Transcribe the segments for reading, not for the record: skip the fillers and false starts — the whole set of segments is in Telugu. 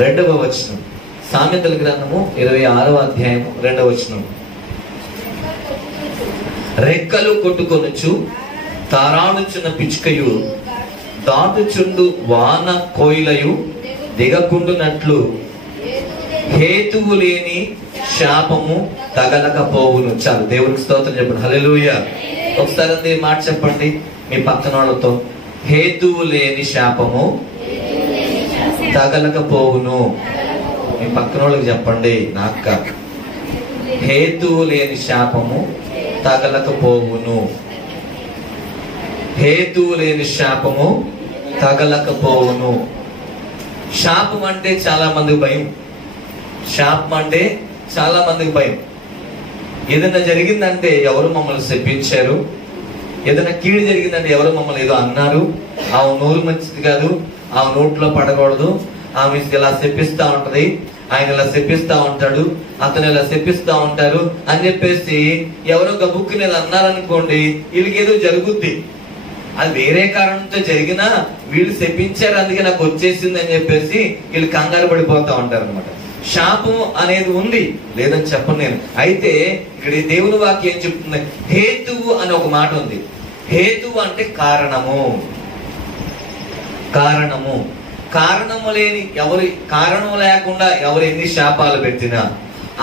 2వ వచనం. సామెతల గ్రంథము 26వ అధ్యాయము 2వ వచనం. రెక్కలు కొట్టుకొనుచు తారాడుచున్న పిచ్చుకయు దాటుచుండు వాన కోయిలయు దిగకుండునట్లు హేతువు లేని శాపము తగలకపోవును. చాలు, దేవునికి స్తోత్రం చెప్పండి. హల్లెలూయా. ఒకసారి ఈ మాట చెప్పండి మీ పక్కన వాళ్ళతో. హేతువు లేని శాపము తగలకపోవును. మీ పక్కన వాళ్ళకి చెప్పండి, నాకు కాదు. హేతువు లేని శాపము తగలకపోవును. హేతువు లేని శాపము తగలకపోవును. శాపం అంటే చాలా మందికి భయం. శాపం అంటే చాలా మందికి భయం. ఏదైనా జరిగిందంటే ఎవరు మమ్మల్ని శపించారు, ఏదైనా కీడు జరిగిందంటే ఎవరు మమ్మల్ని ఏదో అన్నారు, ఆమె నోరు మంచిది కాదు, ఆమె నోట్లో పడకూడదు, ఆమె ఇలా శపిస్తా ఉంటది, ఆయన ఇలా శపిస్తా ఉంటాడు, అతను ఇలా శపిస్తా ఉంటారు అని చెప్పేసి ఎవరో గబుక్కుని అన్నారనుకోండి, వీళ్ళకి ఏదో జరుగుద్ది. అది వేరే కారణంతో జరిగినా వీళ్ళు శపించారు అందుకే నాకు వచ్చేసింది అని చెప్పేసి వీళ్ళు కంగారు పడిపోతా ఉంటారు అనమాట. శాపం అనేది ఉంది, లేదని చెప్పను నేను. అయితే ఇక్కడ దేవుని వాక్యం ఏం చెప్తుంది? హేతువు అని ఒక మాట ఉంది. హేతువు అంటే కారణము. కారణము కారణము లేని ఎవరి కారణం లేకుండా ఎవరు ఎన్ని శాపాలు పెట్టినా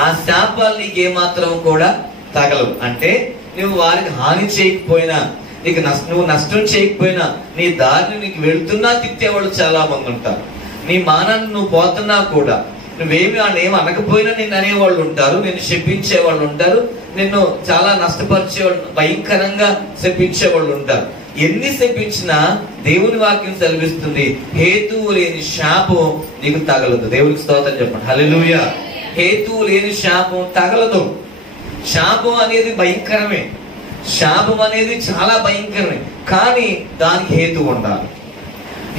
ఆ శాపాలు నీకు ఏమాత్రం కూడా తగలవు. అంటే నువ్వు వారికి హాని చేయకపోయినా, నీకు నువ్వు నష్టం చేయకపోయినా, నీ దారిని నీకు వెళుతున్నా తిట్టేవాళ్ళు చాలా మంది ఉంటారు. నీ మానాన్ని నువ్వు పోతున్నా కూడా నువ్వేమి ఏమి అనకపోయినా నిన్ను అనేవాళ్ళు ఉంటారు, నిన్ను శపించే వాళ్ళు ఉంటారు, నిన్ను చాలా నష్టపరిచేవాళ్ళు, భయంకరంగా శపించే వాళ్ళు ఉంటారు. ఎన్ని శపించినా దేవుని వాక్యం సెలవిస్తుంది, హేతువు లేని శాపం నీకు తగలదు. దేవునికి స్తోత్రం చెప్పండి. హల్లెలూయా. హేతువు లేని శాపం తగలదు. శాపం అనేది భయంకరమే, శాపం అనేది చాలా భయంకరమే, కానీ దానికి హేతువు ఉండాలి.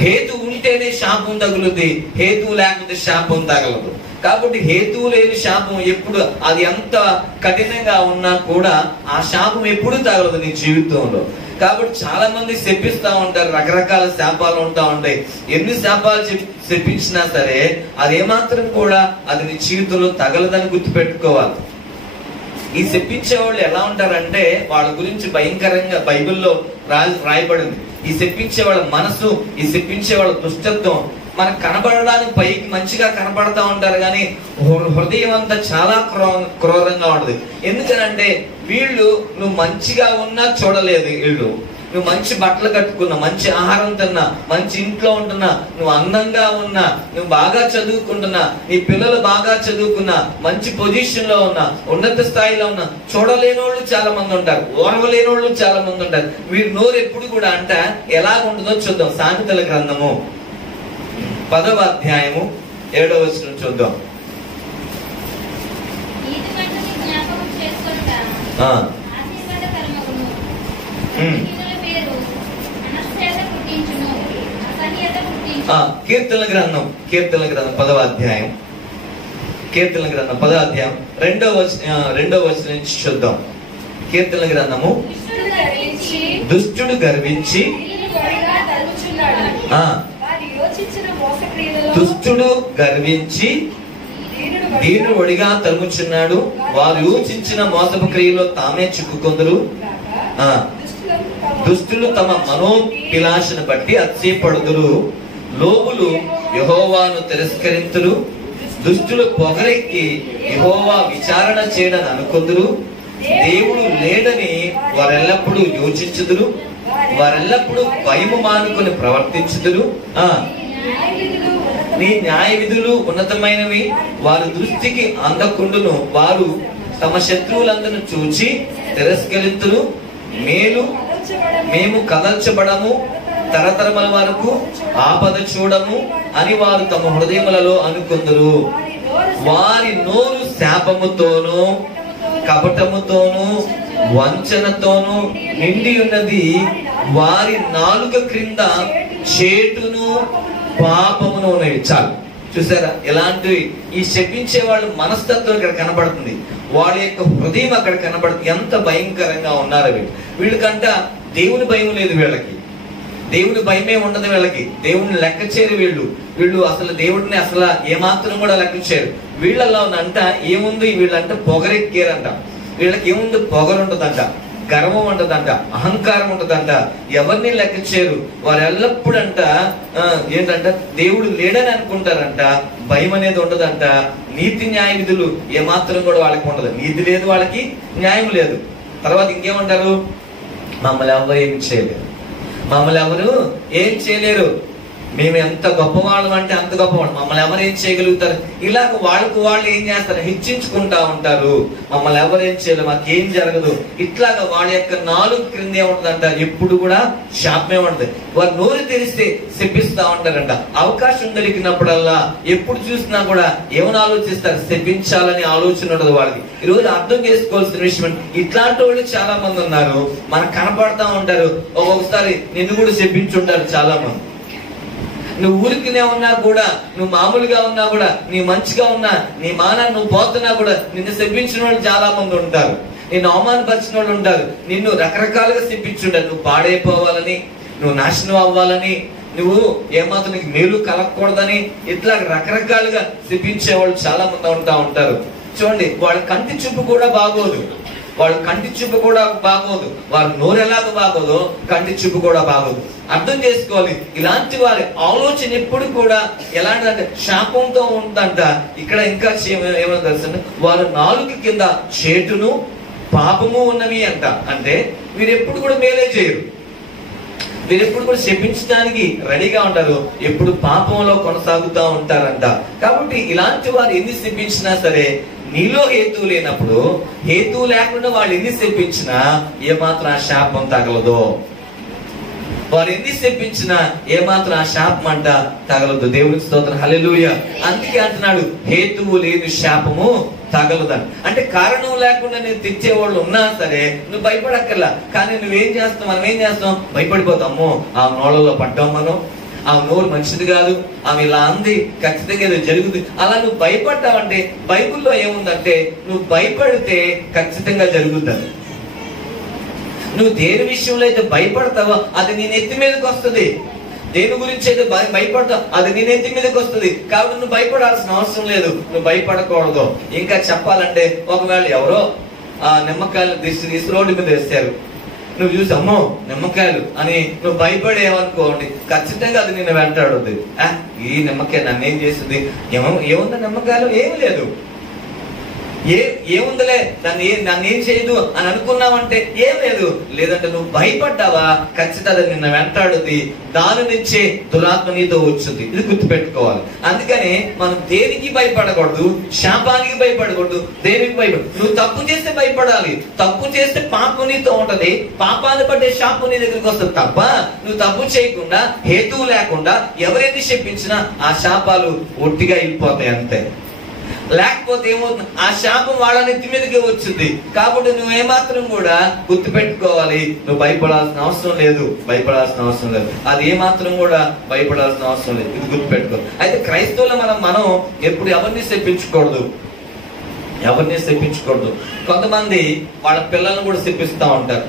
హేతు ఉంటేనే శాపం తగులుద్ది, హేతువు లేకపోతే శాపం తగలదు. కాబట్టి హేతువు లేని శాపం ఎప్పుడు, అది ఎంత కఠినంగా ఉన్నా కూడా ఆ శాపం ఎప్పుడు తగలదు నీ జీవితంలో. కాబట్టి చాలా మంది శపిస్తా ఉంటారు, రకరకాల శాపాలు ఉంటా ఉంటాయి. ఎన్ని శాపాలు శపించినా సరే అది ఏమాత్రం కూడా అది నీ జీవితంలో తగలదని గుర్తుపెట్టుకోవాలి. ఈ శపించే వాళ్ళు ఎలా ఉంటారంటే వాళ్ళ గురించి భయంకరంగా బైబిల్లో రాయబడింది. ఈ శపించే వాళ్ళ మనసు, ఈ శపించే వాళ్ళ దుష్టత్వం మనకు కనబడడానికి పైకి మంచిగా కనబడతా ఉంటారు, కానీ హృదయం అంతా చాలా క్రూరంగా ఉంటది. ఎందుకనంటే వీళ్ళు నువ్వు మంచిగా ఉన్నా చూడలేదు. వీళ్ళు నువ్వు మంచి బట్టలు కట్టుకున్నా, మంచి ఆహారం తిన్నా, మంచి ఇంట్లో ఉంటున్నా, నువ్వు అందంగా ఉన్నా, నువ్వు బాగా చదువుకుంటున్నా, నీ పిల్లలు బాగా చదువుకున్నా, మంచి పొజిషన్ లో ఉన్నా, ఉన్నత స్థాయిలో ఉన్నా, చూడలేని వాళ్ళు చాలా మంది ఉంటారు, ఓర్వలేని వాళ్ళు చాలా మంది ఉంటారు. వీరి నోరు ఎప్పుడు కూడా అంట ఎలా ఉంటుందో చూద్దాం. సామెతల గ్రంథము 10వ అధ్యాయము 7వ వచనం చూద్దాం. కీర్తనల గ్రంథం 10వ అధ్యాయం, కీర్తనల గ్రంథం 10వ అధ్యాయం 2వ వచనం నుంచి చూద్దాం. కీర్తనల గ్రంథము. దుష్టుడు గర్వించి దీనుడు ఒడిగా తరుముచున్నాడు, వారు యోచించిన మోసపు క్రియలో తామే చిక్కుకొందరు. దుష్టులు తమ మనోభిలాషను బట్టి అతిశయపడుదురు, లోబులు యెహోవాను తిరస్కరింతురు. దుష్టులు పొగరెక్కి యెహోవా విచారణ చేయడని అనుకొందురు. దేవుడు లేడని వారెల్లప్పుడూ యోచించుదురు, వారెల్లప్పుడూ భయము మానుకొని ప్రవర్తించుదురు. నీ న్యాయ విధులు ఉన్నతమైనవి, వారి దృష్టికి అందకుండును. వారు తమ శత్రువులందరూ చూచి తిరస్కరింతురు. మేము కదల్చబడము, తరతరముల వరకు ఆపద చూడము అని వారు తమ హృదయములలో అనుకుందరు. వారి నోరు శాపముతోనూ కపటముతోనూ వంచనతోనూ నిండి ఉన్నది. వారి నాలుక క్రింద చేటును పాపమును ఉన్నవి. చాలు, చూసారా ఎలాంటి ఈ శపించే వాళ్ళ మనస్తత్వం ఇక్కడ కనబడుతుంది, వాళ్ళ యొక్క హృదయం అక్కడ కనబడుతుంది. ఎంత భయంకరంగా ఉన్నారు వీళ్ళకంట దేవుని భయం లేదు వీళ్ళకి. దేవుని భయమే ఉండదు వీళ్ళకి. దేవుడిని లెక్క చేయరు వీళ్ళు అసలు దేవుడిని అసలు ఏమాత్రం కూడా లెక్క చేయరు. వీళ్ళలో అంట ఏముంది, వీళ్ళంట పొగరెక్కారంట. వీళ్ళకి ఏముంది, పొగరు ఉంటదంట, గర్వం ఉంటదంట, అహంకారం ఉంటదంట, ఎవరిని లెక్క చేయరు. వారు ఎల్లప్పుడు అంట ఏంటంట దేవుడు లేడని అనుకుంటారంట. భయం అనేది ఉండదంట. నీతి న్యాయ విధులు ఏమాత్రం కూడా వాళ్ళకి ఉండదు. నీతి లేదు వాళ్ళకి, న్యాయం లేదు. తర్వాత ఇంకేమంటారు, మమ్మల్ని ఎవరు ఏం చేయలేరు, మమ్మల్ని ఎవరు ఏం చేయలేరు, మేము ఎంత గొప్పవాళ్ళం అంటే అంత గొప్పవాళ్ళు, మమ్మల్ని ఎవరు ఏం చేయగలుగుతారు. ఇలాగ వాళ్ళకు వాళ్ళు ఏం చేస్తారు, హెచ్చించుకుంటా ఉంటారు. మమ్మల్ని ఎవరు ఏం చేయలేరు, మాకేం జరగదు. ఇట్లాగా వాళ్ళ యొక్క నాలుగు క్రింద ఏముంటుందంట, ఎప్పుడు కూడా శాపమే ఉంటుంది. వారు నోరు తెరిస్తే శపిస్తా ఉంటారంట. అవకాశం దొరికినప్పుడల్లా ఎప్పుడు చూసినా కూడా ఏమని ఆలోచిస్తారు, శపించాలని ఆలోచన ఉండదు వాళ్ళకి. ఈ రోజు అర్థం చేసుకోవాల్సిన విషయం, ఇట్లాంటి వాళ్ళు చాలా మంది ఉన్నారు, మనకు కనపడతా ఉంటారు. ఒక్కొక్కసారి నిన్ను కూడా శపించుంటారు చాలా మంది. నువ్వు ఊరికినే ఉన్నా కూడా, నువ్వు మామూలుగా ఉన్నా కూడా, నీ మంచిగా ఉన్నా, నీ మానాన్ని నువ్వు పోతున్నా కూడా నిన్ను శపించిన వాళ్ళు చాలా మంది ఉంటారు. నిన్ను అవమానపరిచిన వాళ్ళు ఉంటారు. నిన్ను రకరకాలుగా శపించుంటారు. నువ్వు పాడైపోవాలని, నువ్వు నాశనం అవ్వాలని, నువ్వు ఏమాత్రం నీకు మేలు కలగకూడదని, ఇట్లా రకరకాలుగా శపించే వాళ్ళు చాలా మంది ఉంటారు. చూడండి, వాళ్ళ కంటి చూపు కూడా బాగోదు, వాళ్ళ కంటి చూపు కూడా బాగోదు. వారి నోరు ఎలాగో బాగోదు, కంటి చూపు కూడా బాగోదు. అర్థం చేసుకోవాలి, ఇలాంటి వారి ఆలోచన ఎప్పుడు కూడా ఎలాంటిదంటే శాపంతో ఉందంట. ఇక్కడ ఇంకా ఏమో తెలుసు, వారు నాలుక కింద చేటును పాపము ఉన్నవి అంట. అంటే వీరెప్పుడు కూడా మేలే చేయరు, వీరెప్పుడు కూడా శపించడానికి రెడీగా ఉంటారు, ఎప్పుడు పాపంలో కొనసాగుతూ ఉంటారంట. కాబట్టి ఇలాంటి వారు ఎన్ని శపించినా సరే, నీలో హేతువు లేనప్పుడు, హేతువు లేకుండా వాళ్ళు ఎన్ని శపించినా ఏమాత్రం ఆ శాపం తగలదు. వారు ఎన్ని శపించినా ఏమాత్రం ఆ శాపం అంట తగలదు. దేవునికి స్తోత్రం, హల్లెలూయా. అందుకే అంటున్నాడు, హేతువు లేని శాపము తగలదని. అంటే కారణం లేకుండా నేను తెచ్చేవాళ్ళు ఉన్నా సరే నువ్వు భయపడక్కర్లా. కానీ నువ్వేం చేస్తావు, మనం ఏం చేస్తాం, భయపడిపోతాము. ఆ నోళ్ళలో పడ్డాం మనం, ఆ నోరు మంచిది కాదు, ఆమె ఇలా అంది, ఖచ్చితంగా ఏదో జరుగుతుంది, అలా నువ్వు భయపడ్డావంటే బైబిల్లో ఏముందంటే, నువ్వు భయపడితే ఖచ్చితంగా జరుగుతుంది. నువ్వు దేని విషయంలో అయితే భయపడతావో అది నీ నెత్తి మీదకి వస్తుంది. దేని గురించి అయితే భయపడతావు అది నీ నెత్తి మీదకి వస్తుంది. కాబట్టి నువ్వు భయపడాల్సిన అవసరం లేదు, నువ్వు భయపడకూడదు. ఇంకా చెప్పాలంటే, ఒకవేళ ఎవరో ఆ నిమ్మకాయలు తీసి రోడ్డు మీద వేస్తారు, నువ్వు చూసి అమ్మో నిమ్మకాయలు అని నువ్వు భయపడేవనుకోండి, ఖచ్చితంగా అది నిన్ను వెంటాడుద్ది. ఈ నిమ్మకాయ నన్ను ఏం చేస్తుంది, ఏముందా నిమ్మకాయలు, ఏమి లేదు, ఏముందిలే, నన్ను ఏం చేయదు అని అనుకున్నావంటే ఏం లేదు. లేదంటే నువ్వు భయపడ్డావా, ఖచ్చితంగా అది నిన్ను వెంటాడుద్ది. దాని నుంచే దురాత్మ నీతో వచ్చింది. ఇది గుర్తుపెట్టుకోవాలి. అందుకని మనం దేనికి భయపడకూడదు, శాపానికి భయపడకూడదు, దేనికి భయపడదు. నువ్వు తప్పు చేస్తే భయపడాలి. తప్పు చేస్తే పాపం నీతో ఉంటది, పాపాన్ని పట్టే శాపం నీ దగ్గరికి వస్తుంది. తప్ప నువ్వు తప్పు చేయకుండా, హేతువు లేకుండా ఎవరైతే శపించినా ఆ శాపాలు ఒట్టిగా వెళ్ళిపోతాయి అంతే. లేకపోతే ఏమవుతుంది, ఆ శాపం వాళ్ళ నెత్తి మీదకే వచ్చింది. కాబట్టి నువ్వేమాత్రం కూడా గుర్తు పెట్టుకోవాలి, నువ్వు భయపడాల్సిన అవసరం లేదు, భయపడాల్సిన అవసరం లేదు. అది ఏమాత్రం కూడా భయపడాల్సిన అవసరం లేదు. ఇది గుర్తు పెట్టుకో. అయితే క్రైస్తవులు మనం ఎప్పుడు ఎవరిని శపించకూడదు, ఎవరిని శపించకూడదు. కొంతమంది వాళ్ళ పిల్లల్ని కూడా శపిస్తూ ఉంటారు.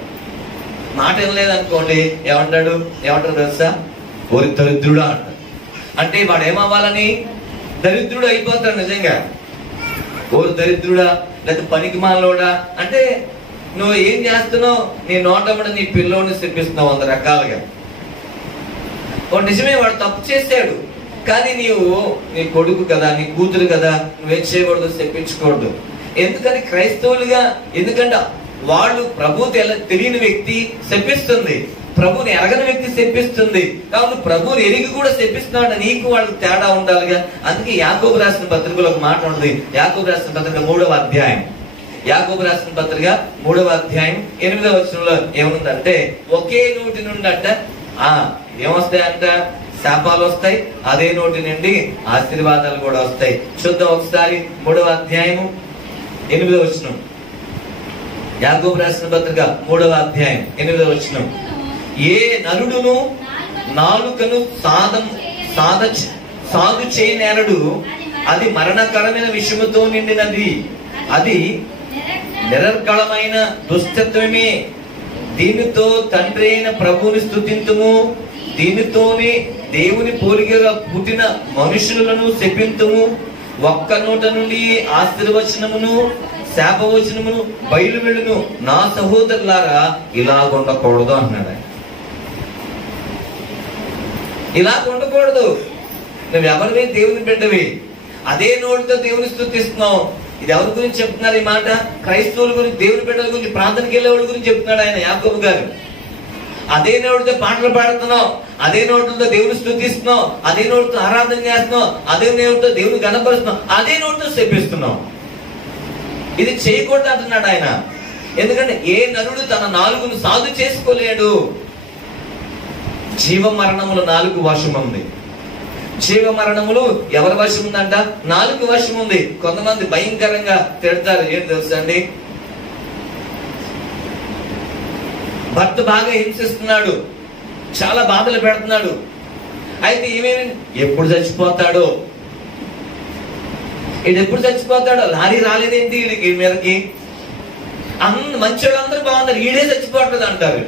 మాట వినలేదనుకోండి, ఏమంటారు తెలుసా, ఓరి దరిద్రుడా అంటారు. అంటే వాడు ఏమవ్వాలని, దరిద్రుడు అయిపోతాడు. నిజంగా ఓరు దరిద్రుడా, లేదా పనికి మాలోడా అంటే నువ్వు ఏం చేస్తున్నావు, నీ నోటముడ నీ పిల్లోని శపిస్తున్నావు 100 రకాలుగా. నిజమే, వాడు తప్పు చేశాడు, కానీ నీవు నీ కొడుకు కదా, నీ కూతురు కదా, నువ్వేం చేయకూడదు, శపించకూడదు. ఎందుకని క్రైస్తవులుగా, ఎందుకంటే వాళ్ళు ప్రభు తెలియని వ్యక్తి శపిస్తుంది, ప్రభుని ఎరగని వ్యక్తి శపిస్తుంది. కాబట్టి ప్రభుని ఎరిగి కూడా శపిస్తున్నాడు, నీకు వాళ్ళకి తేడా ఉండాలిగా. అందుకే యాకోబు రాసిన పత్రికలో ఒక మాట ఉంటుంది. యాకోబు రాసిన పత్రిక 3వ అధ్యాయం, యాకోబు రాసిన పత్రిక 3వ అధ్యాయం 8వ వచనంలో ఏముందంటే, ఒకే నోటి నుండి అంట ఏమొస్తాయంట, శాపాలు వస్తాయి, అదే నోటి నుండి ఆశీర్వాదాలు కూడా వస్తాయి. చూద్దాం ఒకసారి 3వ అధ్యాయము 8వ వచనం. యాకోబు రాసిన పత్రిక 3వ అధ్యాయం 8వ వచనం. ఏ నరుడును నాలుకను సాధు చేయనేరడు, అది మరణకరమైన విషముతో నిండినది, అది నిరర్గళమైన దుష్టత్వమే. దీనితో తండ్రి అయిన ప్రభువుని స్తుతింతుము, దీనితోనే దేవుని పోలికగా పుట్టిన మనుషులను శపింతుము, ఒక్క నోట నుండి ఆశీర్వచనమును శాపవచనమును బయలు వెళ్ళును. నా సహోదరులారా, ఇలాగుండకూడదు అన్నాడు ఆయన. ఇలా ఉండకూడదు. నువ్వు ఎవరివి? దేవుని బిడ్డవి. అదే నోటితో దేవుని స్తుతిస్తున్నావు. ఇది ఎవరి గురించి చెప్తున్నారు ఈ మాట? క్రైస్తవుల గురించి, దేవుని బిడ్డల గురించి, ప్రార్థనకి వెళ్ళే వాళ్ళ గురించి చెప్తున్నాడు ఆయన, యాకోబు గారు. అదే నోటితో పాటలు పాడుతున్నావు, అదే నోటితో దేవుని స్తుతిస్తున్నావు, అదే నోటితో ఆరాధన చేస్తున్నావు, అదే నోటితో దేవుని గణపరుస్తున్నావు, అదే నోటితో శపిస్తున్నావు. ఇది చేయకూడదు అంటున్నాడు ఆయన. ఎందుకంటే ఏ నరుడు తన నాలుగును సాధు చేసుకోలేడు. జీవ మరణములు నాలుగు వశం ఉంది. జీవ మరణములు ఎవరి వశం ఉందంట? నాలుగు వశం ఉంది. కొంతమంది భయంకరంగా తిడతారు. ఏంటి తెలుసా అండి? భర్త బాగా హింసిస్తున్నాడు, చాలా బాధలు పెడుతున్నాడు. అయితే ఏమేమి ఎప్పుడు చచ్చిపోతాడో, ఇది ఎప్పుడు చచ్చిపోతాడో, లారీ రాలేదేంటి వీడికి మీదకి, మంచి వాళ్ళందరూ బాగున్నారు, ఈడే చచ్చిపోతుంది అంటారు.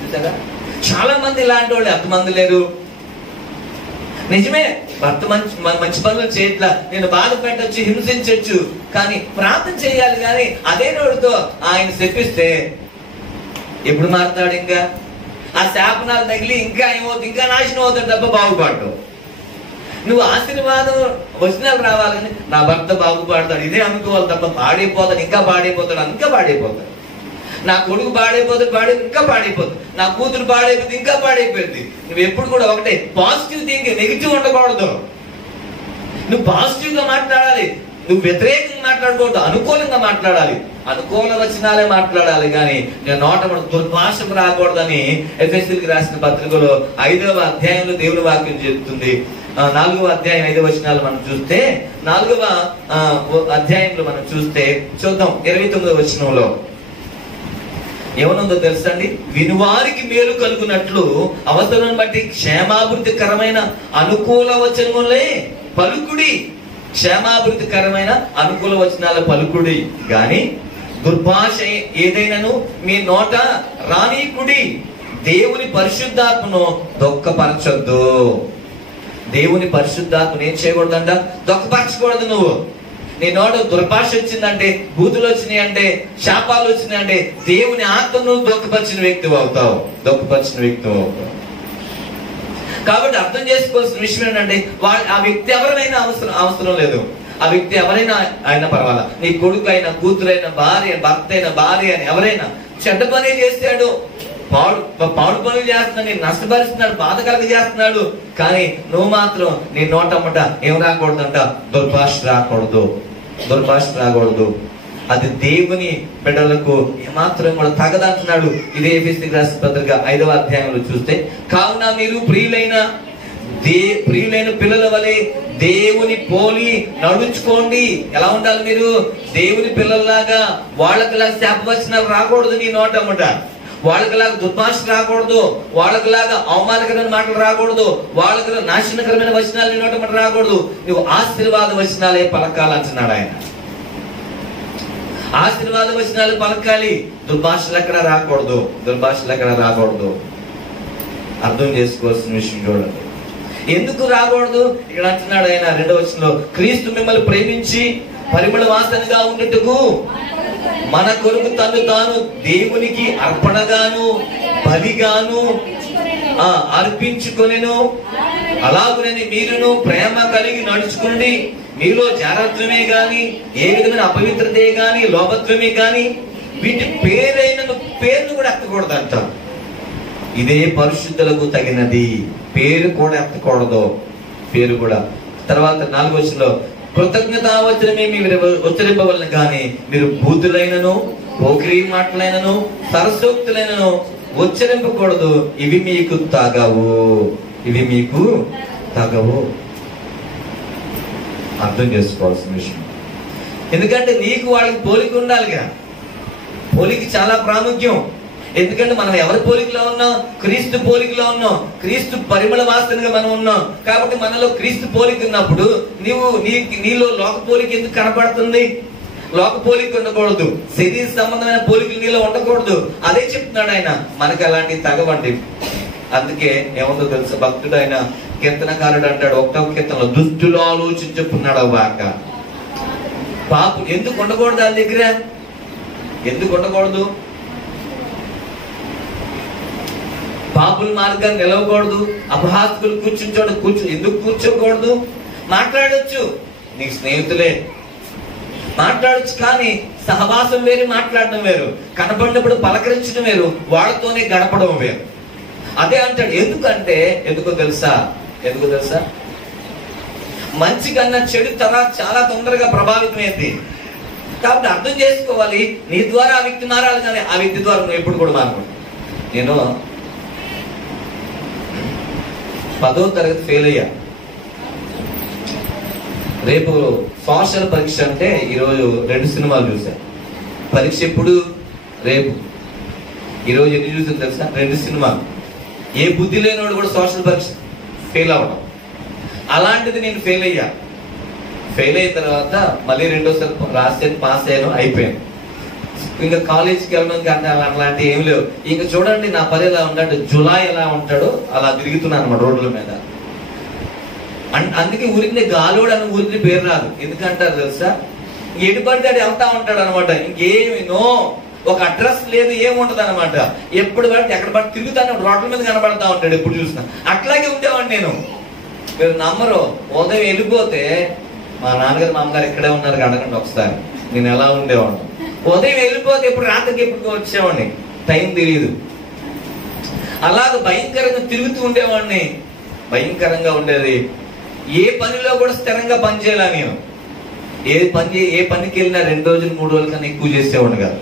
చూసారా? చాలా మంది ఇలాంటి వాళ్ళు, ఎంతమంది లేరు? నిజమే, భర్త మంచి పనులు చేయట్లా, నేను బాధ పెట్టచ్చు, హింసించవచ్చు, కానీ ప్రార్థన చేయాలి. కానీ అదే నోటితో ఆయన శపిస్తే ఎప్పుడు మారుతాడు? ఇంకా ఆ శాపనాలు తగిలి ఇంకా ఏమవుతుంది? ఇంకా నాశనం అవుతాడు తప్ప బాగుపడ్డావు. నువ్వు ఆశీర్వాదం వచనాలు రావాలి కానీ నా భర్త బాగుపడతాడు ఇదే అనుకోవాలి తప్ప పాడైపోతాడు, ఇంకా పాడైపోతాడు, ఇంకా పాడైపోతాడు. నా కొడుకు పాడైపోతాడు, ఇంకా పాడైపోతుంది. నా కూతురు పాడైపోతుంది, ఇంకా పాడైపోయింది. నువ్వు ఎప్పుడు కూడా ఒకటే పాజిటివ్ థింకింగ్, నెగిటివ్ ఉండకూడదు. నువ్వు పాజిటివ్ గా మాట్లాడాలి, నువ్వు వ్యతిరేకంగా మాట్లాడకూడదు, అనుకూలంగా మాట్లాడాలి. అనుకూల వచనాలే మాట్లాడాలి కానీ నేను నోట దుర్భాషకు రాకూడదని ఎఫెసీయులకు రాసిన పత్రికలో 5వ అధ్యాయంలో దేవుని వాక్యం చెప్తుంది. 4వ అధ్యాయం 5వ వచనాలు మనం చూస్తే, 4వ అధ్యాయంలో మనం చూస్తే చూద్దాం 29వ వచనంలో ఏమనుందో తెలుసా అండి? వినువారికి మేలు కలుగునట్లు అవసరం బట్టి క్షేమాభివృద్ధికరమైన అనుకూల వచనములే పలుకుడి. క్షేమాభివృద్ధికరమైన అనుకూల వచనాల పలుకుడి గాని దుర్భాష ఏదైనాను మీ నోట రానీకుడి. దేవుని పరిశుద్ధాత్మను దొక్కపరచొద్దు. దేవుని పరిశుద్ధాత్మను ఏం చేయకూడదంట? దొక్కపరచకూడదు. నువ్వు నీ నోట దుర్భాష వచ్చిందంటే, బూతులు వచ్చినాయి అంటే, శాపాలు వచ్చినాయి అంటే దేవుని ఆత్మను దొక్కపరిచిన వ్యక్తి అవుతావు, దొక్కపరిచిన వ్యక్తి అవుతావు. కాబట్టి అర్థం చేసుకోవాల్సిన విషయం ఏంటంటే, ఆ వ్యక్తి ఎవరైనా అవసరం లేదు. ఆ వ్యక్తి ఎవరైనా అయినా పర్వాలా, నీ కొడుకు అయినా, కూతురైనా, భార్య, భర్త అయినా, భార్య అని ఎవరైనా చెడ్డ పని చేస్తాడు, పాడు పనులు చేస్తున్నాడు, నేను నష్టపరుస్తున్నాడు, బాధ కలగ చేస్తున్నాడు, కానీ నువ్వు మాత్రం నీ నోటమ్మట ఏం రాకూడదంట? దుర్భాష రాకూడదు, దుర్భాష రాకూడదు. అది దేవుని బిడ్డలకు ఏమాత్రం కూడా తగదంటున్నాడు. ఇదే ఎఫెసీయులకు రాసిన పత్రిక 5వ అధ్యాయంలో చూస్తే, కావున మీరు ప్రియులైన పిల్లల వలె దేవుని పోలి నడుచుకోండి. ఎలా ఉండాలి మీరు? దేవుని పిల్లల్లాగా. వాళ్ళకిలాగా శాపవచనాలు రాకూడదు నీ నోటమ్మట, వాళ్ళకిలాగా దుర్భాష రాకూడదు, వాళ్ళకిలాగా అవమానకరమైన మాటలు రాకూడదు, వాళ్ళకి నాశనకరమైన వచనాలు నీ నోటమ్మట రాకూడదు. నువ్వు ఆశీర్వాద వచనాలే పలకాలంటున్నాడు ఆయన. ఆశీర్వాద వచనాలు పలకాలి, దుర్భాషలు ఎక్కడ రాకూడదు, దుర్భాషలు ఎక్కడ రాకూడదు. అర్థం చేసుకోవాల్సిన విషయం చూడండి. ఎందుకు రాకూడదు ఇక్కడ అంటున్నాడు ఆయన 2వ వచనంలో, క్రీస్తు మిమ్మల్ని ప్రేమించి పరిమళ వాసనగా ఉండేందుకు మన కొరకు తను తాను దేవునికి అర్పణగాను బలిగాను అర్పించుకొనెను. అలాగునని మీరును ప్రేమ కలిగి నడుచుకోండి. మీలో జారత్వమే గాని, ఏ విధమైన అపవిత్రతే గాని, లోభత్వమే గాని వీటి పేర్లు కూడా ఎత్తకూడదంట. ఇదే పరిశుద్ధులకు తగినది. పేరు కూడా ఎత్తకూడదు, పేరు కూడా. తర్వాత 4వ వచనంలో, కృతజ్ఞతావచనమే మీరు ఉచ్చరింపవలన కానీ మీరు బూతులైనను, పోకిరీ మాటలైనను, సరసోక్తులైనను ఉచ్చరింపకూడదు. ఇవి మీకు తగవు, ఇవి మీకు తగవు. అర్థం చేసుకోవాల్సిన విషయం. ఎందుకంటే నీకు వాళ్ళకి పోలిక ఉండాలిగా. పోలిక చాలా ప్రాముఖ్యం. ఎందుకంటే మనం ఎవరి పోలికలో ఉన్నాం? క్రీస్తు పోలికలో ఉన్నాం. క్రీస్తు పరిమళ వాసనగా మనం ఉన్నాం. కాబట్టి మనలో క్రీస్తు పోలిక ఉన్నప్పుడు నీలో లోక పోలిక ఎందుకు కనపడుతుంది? లోక పోలిక ఉండకూడదు, శరీర సంబంధమైన పోలికలు నీలో ఉండకూడదు. అదే చెప్తున్నాడు ఆయన. మనకి అలాంటి తగవండి. అందుకే ఏముందో తెలుసా, భక్తుడు ఆయన కీర్తనకారుడు అంటాడు 1వ కీర్తనలో, దుష్టులు ఆలోచించుకున్నాడు బాక. పాపం ఎందుకు ఉండకూడదు వాళ్ళ దగ్గర? ఎందుకు ఉండకూడదు? పాపుల మార్గాన్ని నిలవకూడదు, అపహాస్కులు కూర్చుంచోడు ఎందుకు కూర్చోకూడదు? మాట్లాడొచ్చు, నీకు స్నేహితులే మాట్లాడొచ్చు, కానీ సహవాసం వేరు, మాట్లాడడం వేరు. కనపడినప్పుడు పలకరించడం వేరు, వాళ్ళతోనే గడపడం వేరు. అదే అంటాడు. ఎందుకో తెలుసా? మంచి కన్నా చెడు చాలా తొందరగా ప్రభావితమైంది. కాబట్టి అర్థం చేసుకోవాలి, నీ ద్వారా ఆ వ్యక్తి మారాలి, కానీ ఆ వ్యక్తి ద్వారా నువ్వు ఎప్పుడు కూడా మారకూడదు. నేను 10వ తరగతి ఫెయిల్ అయ్యా. రేపు సోషల్ పరీక్ష అంటే ఈరోజు 2 సినిమాలు చూశాను. పరీక్ష ఎప్పుడు? రేపు. ఈరోజు ఎన్ని చూసాను తెలుసా? 2 సినిమాలు. ఏ బుద్ధి లేనివాడు కూడా సోషల్ పరీక్ష ఫెయిల్ అవ్వడం. అలాంటిది నేను ఫెయిల్ అయ్యా. ఫెయిల్ అయిన తర్వాత మళ్ళీ 2వ రాసాను, పాస్ అయ్యాను, అయిపోయాను. ఇంకా కాలేజీకి వెళ్ళడం కానీ అలాంటివి ఏం లేవు. ఇంకా చూడండి నా పని ఎలా ఉంటాడు, జులై ఎలా ఉంటాడో అలా తిరుగుతున్నాను అన్నమాట రోడ్ల మీద. అందుకే ఊరికి గాలోడు అని ఊరికి పేరు రాదు. ఎందుకంటారు తెలుసా? ఎటుపడితే వెళ్తా ఉంటాడు అనమాట. ఇంకేమి ఒక అడ్రస్ లేదు, ఏముంటది అనమాట. ఎప్పుడు పడితే ఎక్కడ పడితే తిరుగుతాను, రోడ్ల మీద కనబడతా ఉంటాడు ఎప్పుడు చూసినా. అట్లాగే ఉండేవాడిని నేను. మీరు నమ్మరు, ఉదయం వెళ్ళిపోతే మా నాన్నగారు మా అమ్మగారు ఇక్కడే ఉన్నారు అడగండి ఒకసారి, నేను ఎలా ఉండేవాడిని. ఉదయం వెళ్ళిపోతే ఎప్పుడు రాత్రికి ఎప్పుడు వచ్చేవాడిని, టైం తెలియదు. అలాగ భయంకరంగా తిరుగుతూ ఉండేవాడిని, భయంకరంగా ఉండేది. ఏ పనిలో కూడా స్థిరంగా పని చేయాల నేను. ఏ పనికి వెళ్ళినా 2 రోజులు 3 రోజుల కన్నా ఎక్కువ చేసేవాడిని కాదు.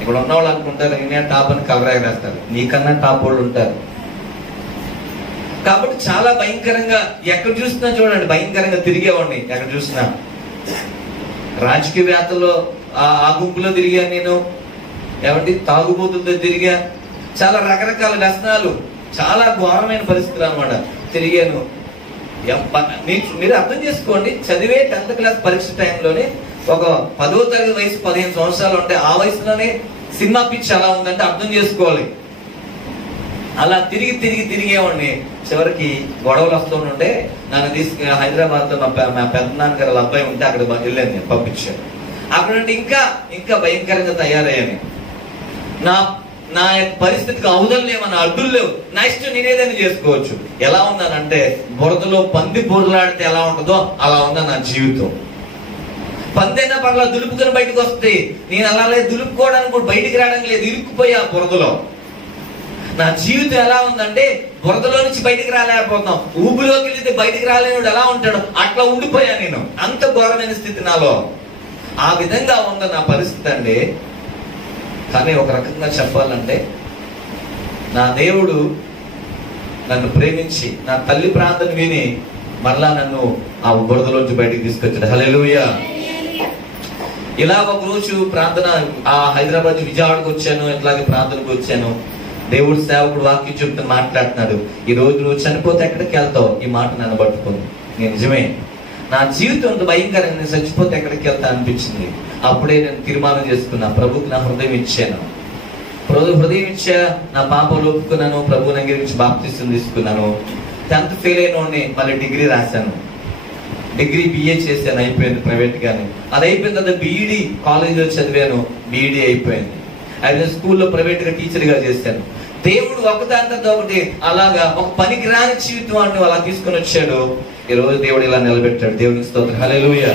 ఇక్కడ ఉన్న వాళ్ళు అనుకుంటారు నేనే టాప్ అని కలరాగేస్తారు, నీకన్నా టాప్ వాళ్ళు ఉంటారు. కాబట్టి చాలా భయంకరంగా ఎక్కడ చూసినా చూడండి భయంకరంగా తిరిగేవాడిని. ఎక్కడ చూసినా రాజకీయవేత్తలో ఆ గుంపులో తిరిగాను నేను. ఏమంటే తాగుబోతులతో తిరిగా. చాలా రకరకాల వ్యసనాలు, చాలా ఘోరమైన పరిస్థితులు అనమాట తిరిగాను. మీరు అర్థం చేసుకోండి, చదివే 10th క్లాస్ పరీక్ష టైంలోనే ఒక 10వ తరగతి వయసు 15 సంవత్సరాలు ఉంటే ఆ వయసులోనే సినిమా పిచ్చి ఎలా ఉందంటే అర్థం చేసుకోవాలి. అలా తిరిగేవాడిని. చివరికి గొడవలు వస్తుంటే నన్ను తీసుకుని హైదరాబాద్ లో మా పెద్దనాన్నగారు వాళ్ళ అబ్బాయి ఉంటే అక్కడ వెళ్ళాను, నేను పంపించాను. అక్కడ నుండి ఇంకా భయంకరంగా తయారయ్యాను. నా పరిస్థితికి అవధులు లేవన్న అడ్డులు లేవు. నా ఇష్టం నేనేదైనా చేసుకోవచ్చు. ఎలా ఉన్నానంటే బురదలో పంది బురలాడితే ఎలా ఉంటుందో అలా ఉందా నా జీవితం. పందైనా పర్లా దులుపుకొని బయటకు వస్తాయి, నేను అలా లేదు, దులుపుకోవడానికి కూడా బయటికి రావడం లేదు, ఇరుక్కుపోయా బురదలో. నా జీవితం ఎలా ఉందంటే బురదలో నుంచి బయటికి రాలేకపోతున్నాం, ఊపిలోకి వెళ్తే బయటికి రాలేనుడు ఎలా ఉంటాడు అట్లా ఉండిపోయా నేను. అంత ఘోరమైన స్థితి నాలో. ఆ విధంగా ఉందా నా పరిస్థితి అండి. కానీ ఒక రకంగా చెప్పాలంటే నా దేవుడు నన్ను ప్రేమించి నా తల్లి ప్రార్థన విని మరలా నన్ను ఆ బురదలోంచి బయటికి తీసుకొచ్చాడు. హల్లెలూయా. ఇలా ఒక రోజు ప్రార్థన హైదరాబాద్ విజయవాడకు వచ్చాను, ఇట్లాగే ప్రార్థనకు వచ్చాను. దేవుడు సేవకుడు వాక్యం చెప్తూ మాట్లాడుతున్నాడు, ఈ రోజు నువ్వు చనిపోతే ఎక్కడికి వెళ్తావు? ఈ మాట నన్ను పట్టుకుంది. నేను నిజమే, నా జీవితం భయంకరంగా, నేను చచ్చిపోతే ఎక్కడికి వెళ్తా అనిపించింది. అప్పుడే నేను తీర్మానం చేసుకున్నా, ప్రభుకి నా హృదయం ఇచ్చాను. హృదయం ఇచ్చా, నా పాపలు ఒప్పుకున్నాను, ప్రభు అంగీకరించి బాప్తిసం తీసుకున్నాను. 10th ఫెయిల్ అయినోడిని మళ్ళీ డిగ్రీ రాశాను. డిగ్రీ BA చేశాను, అయిపోయింది ప్రైవేట్ గానే. అది అయిపోయిన తర్వాత BEd కాలేజీలో చదివాను, BEd అయిపోయింది. అయితే స్కూల్లో ప్రైవేట్ గా టీచర్ గా చేశాను. దేవుడు ఒకదాని తర్వాత ఒకటి అలాగా ఒక పనికి రాని జీవితం అలా తీసుకొని వచ్చాడు. ఈ రోజు దేవుడు ఇలా నిలబెట్టాడు. దేవునికి స్తోత్రం. హల్లెలూయా.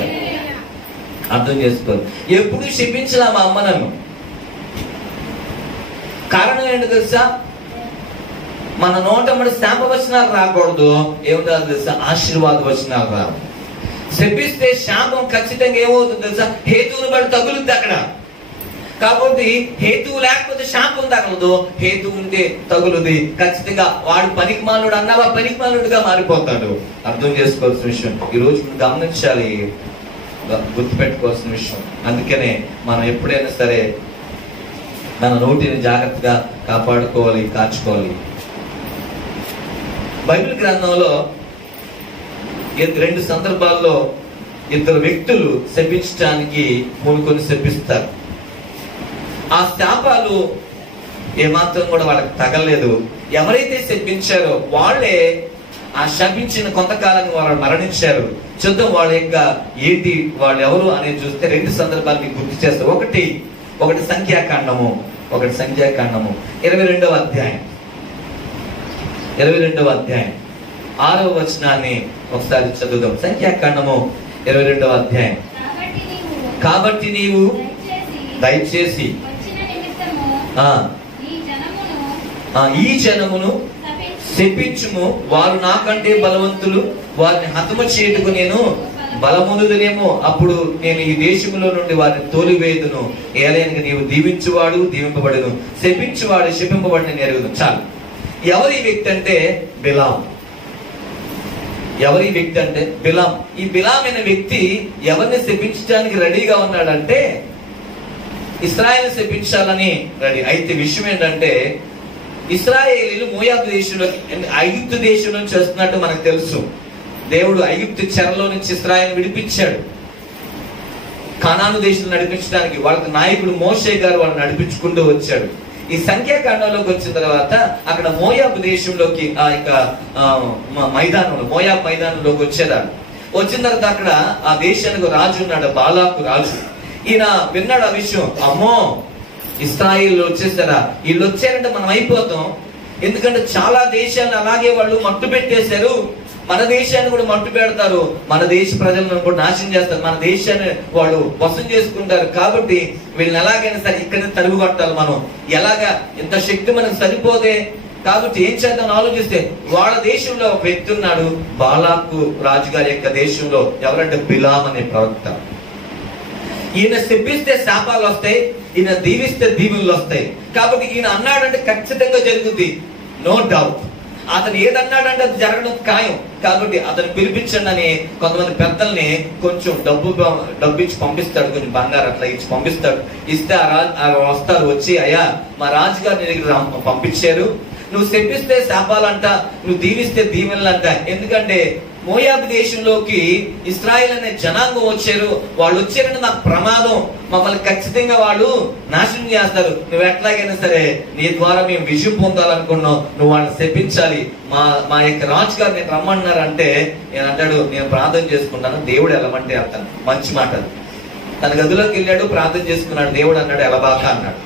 అర్థం చేసుకోరు. ఎప్పుడు శపించలా మా అమ్మ నన్ను. కారణం ఏంటో తెలుసా? మన నోట మన శాప వచనాలు రాకూడదు, ఏమిటో తెలుసా? ఆశీర్వాద వచనాలు రావు. శపిస్తే శాపం ఖచ్చితంగా ఏమవుతుంది తెలుసా? హేతువును బట్టి తగులుద్ది అక్కడ. కాబట్టి హేతువు లేకపోతే శాపం తగలదు, హేతు ఉంటే తగులుది. ఖచ్చితంగా వాడు పనికిమాలుడు అన్నావా పనికిమాలుడుగా మారిపోతాడు. అర్థం చేసుకోవాల్సిన విషయం ఈ రోజు గమనించాలి, గుర్తుపెట్టుకోవాల్సిన విషయం. అందుకనే మనం ఎప్పుడైనా సరే మన నోటిని జాగ్రత్తగా కాపాడుకోవాలి, కాచుకోవాలి. బైబిల్ గ్రంథంలో 2 సందర్భాల్లో 2 వ్యక్తులు శపించడానికి కొన్ని శపిస్తారు. ఆ శాపాలు ఏమాత్రం కూడా వాళ్ళకి తగలేదు. ఎవరైతే శపించారో వాళ్ళే ఆ శపించిన కొంతకాలంగా వాళ్ళు మరణించారు. చూద్దాం వాళ్ళ యొక్క ఏంటి, వాళ్ళు ఎవరు అనేది చూస్తే 2 సందర్భాలు మీకు గుర్తు చేస్తారు. ఒకటి సంఖ్యాకాండము 22వ అధ్యాయం 6వ వచనాన్ని ఒకసారి చదువుదాం. సంఖ్యాకాండము 22వ అధ్యాయం. కాబట్టి నీవు దయచేసి ఈ జనమును శపించుము, వారు నాకంటే బలవంతులు, వారిని హతము చేయుటకు నేను బలమునుదునేమో. అప్పుడు నేను ఈ దేశములో నుండి వారిని తోలివేయుదును. ఏలైనగా నీవు దీవించువాడు దీవింపబడును, శపించువాడు శపింపబడిన ఎరుగును. చాలు. ఎవరి వ్యక్తి అంటే బిలాం. ఎవరి వ్యక్తి అంటే బిలాం. ఈ బిలాం అనే వ్యక్తి ఎవరిని శపించడానికి రెడీగా ఉన్నాడంటే ఇశ్రాయేలు శపించాలని రెడీ. అయితే విషయం ఏంటంటే ఇశ్రాయేలీలు మోయాబు దేశంలో, ఐగుప్తు దేశంలో చేస్తున్నట్టు మనకు తెలుసు. దేవుడు ఐగుప్తు చెరలో నుంచి ఇశ్రాయేలు విడిపించాడు. కానాను దేశం నడిపించడానికి వాళ్ళకి నాయకుడు మోషే గారు వాళ్ళు నడిపించుకుంటూ వచ్చాడు. ఈ సంఖ్యాకాండంలోకి వచ్చిన తర్వాత అక్కడ మోయాబు దేశంలోకి ఆ యొక్క మోయాబు మైదానంలోకి వచ్చేదాడు. వచ్చిన తర్వాత అక్కడ ఆ దేశానికి రాజు ఉన్నాడు, బాలాకు రాజు. ఈయన విన్నాడు ఆ విషయం. అమ్మో, ఇశ్రాయేలు వచ్చేసారా, వీళ్ళు వచ్చారంటే మనం అయిపోతాం. ఎందుకంటే చాలా దేశాలను అలాగే వాళ్ళు మట్టు పెట్టేశారు. మన దేశాన్ని కూడా మట్టు పెడతారు, మన దేశ ప్రజలను కూడా నాశనం చేస్తారు, మన దేశాన్ని వాళ్ళు వశం చేసుకుంటారు. కాబట్టి వీళ్ళని ఎలాగైనా సరే ఇక్కడే తరుగు కొట్టాలి. మనం ఎలాగా, ఇంత శక్తి మనకు సరిపోదే. కాబట్టి ఏం చేద్దాం ఆలోచిస్తే వాళ్ళ దేశంలో ఒక వ్యక్తి ఉన్నాడు, బాలాకు రాజుగారి యొక్క దేశంలో. ఎవరంటే బిలాం అనే ప్రవక్త. ఈయన శపిస్తే శాపాలు వస్తాయి, ఈయన దీవిస్తే దీవులు వస్తాయి. కాబట్టి ఈయన అన్నాడంటే ఖచ్చితంగా జరుగుద్ది, నో డౌట్. అతను ఏదన్నాడంటే అది జరగడం ఖాయం. కాబట్టి అతను పిలిపించండి అని కొంతమంది పెద్దల్ని కొంచెం డబ్బు ఇచ్చి పంపిస్తాడు, కొంచెం బంగారు అట్లా ఇచ్చి పంపిస్తాడు. ఇస్తే వస్తారు, వచ్చి అయ్యా మా రాజుగారు నీ దగ్గర పంపించారు, నువ్వు శపిస్తే శాపాలంట, నువ్వు దీవిస్తే దీవెనలంట. ఎందుకంటే మోయాబు దేశంలోకి ఇశ్రాయేల్ అనే జనాంగం వచ్చారు, వాళ్ళు వచ్చారంటే నాకు ప్రమాదం, మమ్మల్ని ఖచ్చితంగా వాళ్ళు నాశనం చేస్తారు. నువ్వు ఎట్లాగైనా సరే నీ ద్వారా మేము విజయం పొందాలనుకున్నావు, నువ్వు వాళ్ళని శపించాలి. మా యొక్క రాజుగారు నేను రమ్మన్నారంటే నేను అంటాడు, నేను ప్రార్థన చేసుకుంటాను, దేవుడు ఎలమంటే అతను మంచి మాట. తన గదిలోకి వెళ్ళాడు, ప్రార్థన చేసుకున్నాడు, దేవుడు అన్నాడు ఎలబాక అన్నాడు.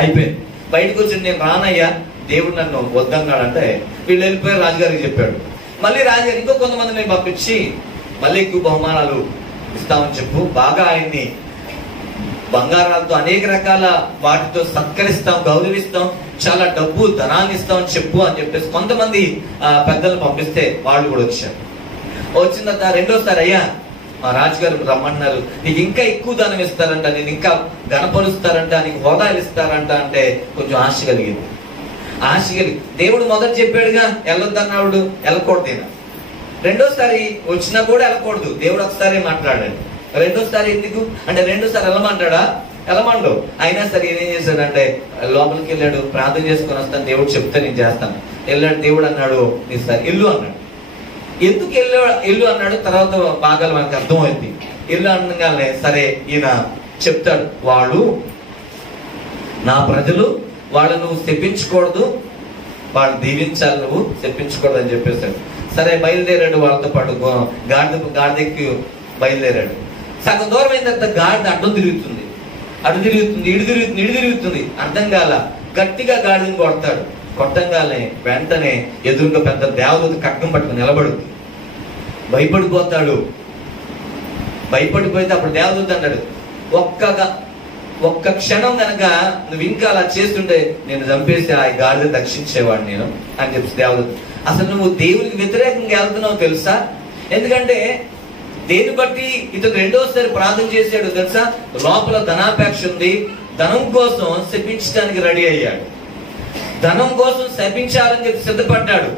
అయిపోయింది. బయటకు వచ్చి నేను రానయ్యా, దేవుడు నన్ను వద్దన్నాడు అంటే వీళ్ళు వెళ్ళిపోయి రాజుగారికి చెప్పాడు. మళ్ళీ రాజుగారు ఇంకో కొంతమందిని పంపించి మళ్ళీ ఎక్కువ బహుమానాలు ఇస్తామని చెప్పు, బాగా ఆయన్ని బంగారాలతో అనేక రకాల వాటితో సత్కరిస్తాం, గౌరవిస్తాం, చాలా డబ్బు ధనాన్ని ఇస్తామని చెప్పు అని చెప్పేసి కొంతమంది పెద్దలు పంపిస్తే వాళ్ళు కూడా వచ్చారు. వచ్చిన తర్వాత రెండోసారి అయ్యా మా రాజుగారు రమ్మన్నారు, నీకు ఇంకా ఎక్కువ ధనం ఇస్తారంట, నేను ఇంకా గణపరుస్తారంట, నీకు హోదాలు ఇస్తారంట అంటే కొంచెం ఆశ కలిగింది. దేవుడు మొదట చెప్పాడుగా వెళ్ళొద్దన్నాడు, వెళ్ళకూడదు. రెండోసారి వచ్చినా కూడా వెళ్ళకూడదు, దేవుడు ఒకసారి మాట్లాడాడు. రెండోసారి ఎందుకు అంటే రెండోసారి వెళ్ళమంటాడా, వెళ్ళమండు. అయినా సరే ఏం చేశాడంటే లోపలికి వెళ్ళాడు, ప్రార్థన చేసుకొని వస్తాను, దేవుడు చెప్తే నేను చేస్తాను. వెళ్ళాడు, దేవుడు అన్నాడు నీ సరే ఇల్లు అన్నాడు. ఎందుకు ఇల్లు అన్నాడు తర్వాత భాగాలు మనకు అర్థమైంది. ఇల్లు అనగానే సరే ఈయన చెప్తాడు, వాళ్ళు నా ప్రజలు, వాళ్ళు నువ్వు శపించకూడదు, వాళ్ళు దీవించాలి, నువ్వు శపించకూడదు అని చెప్పేశాడు. సరే బయలుదేరాడు, వాళ్ళతో పాటు గాడిదెక్కి బయలుదేరాడు. సగం దూరం అయిన తర్వాత గాడిద అడ్డం తిరుగుతుంది, ఇడు తిరుగుతుంది, అర్థం కాల. గట్టిగా గాడిదని కొడతాడు. కొట్టంగానే వెంటనే ఎదురుగా పెద్ద దేవదూత ఖడ్గం పట్టుకుని నిలబడుతుంది. భయపడిపోతాడు. భయపడిపోతే అప్పుడు దేవదూత అన్నాడు, ఒక్క క్షణం కనుక నువ్వు ఇంకా అలా చేస్తుంటే నేను చంపేసి ఆ గాడిద దక్షించేవాడు నేను అని చెప్పి దేవదూత. అసలు నువ్వు దేవునికి వ్యతిరేకంగా వెళ్తున్నావు తెలుసా? ఎందుకంటే దేని బట్టి ఇతను రెండోసారి ప్రార్థన చేశాడు తెలుసా? లోపల ధనాపేక్ష ఉంది, ధనం కోసం శపించడానికి రెడీ అయ్యాడు, ధనం కోసం శపించాలని చెప్పి సిద్ధపడ్డాడు.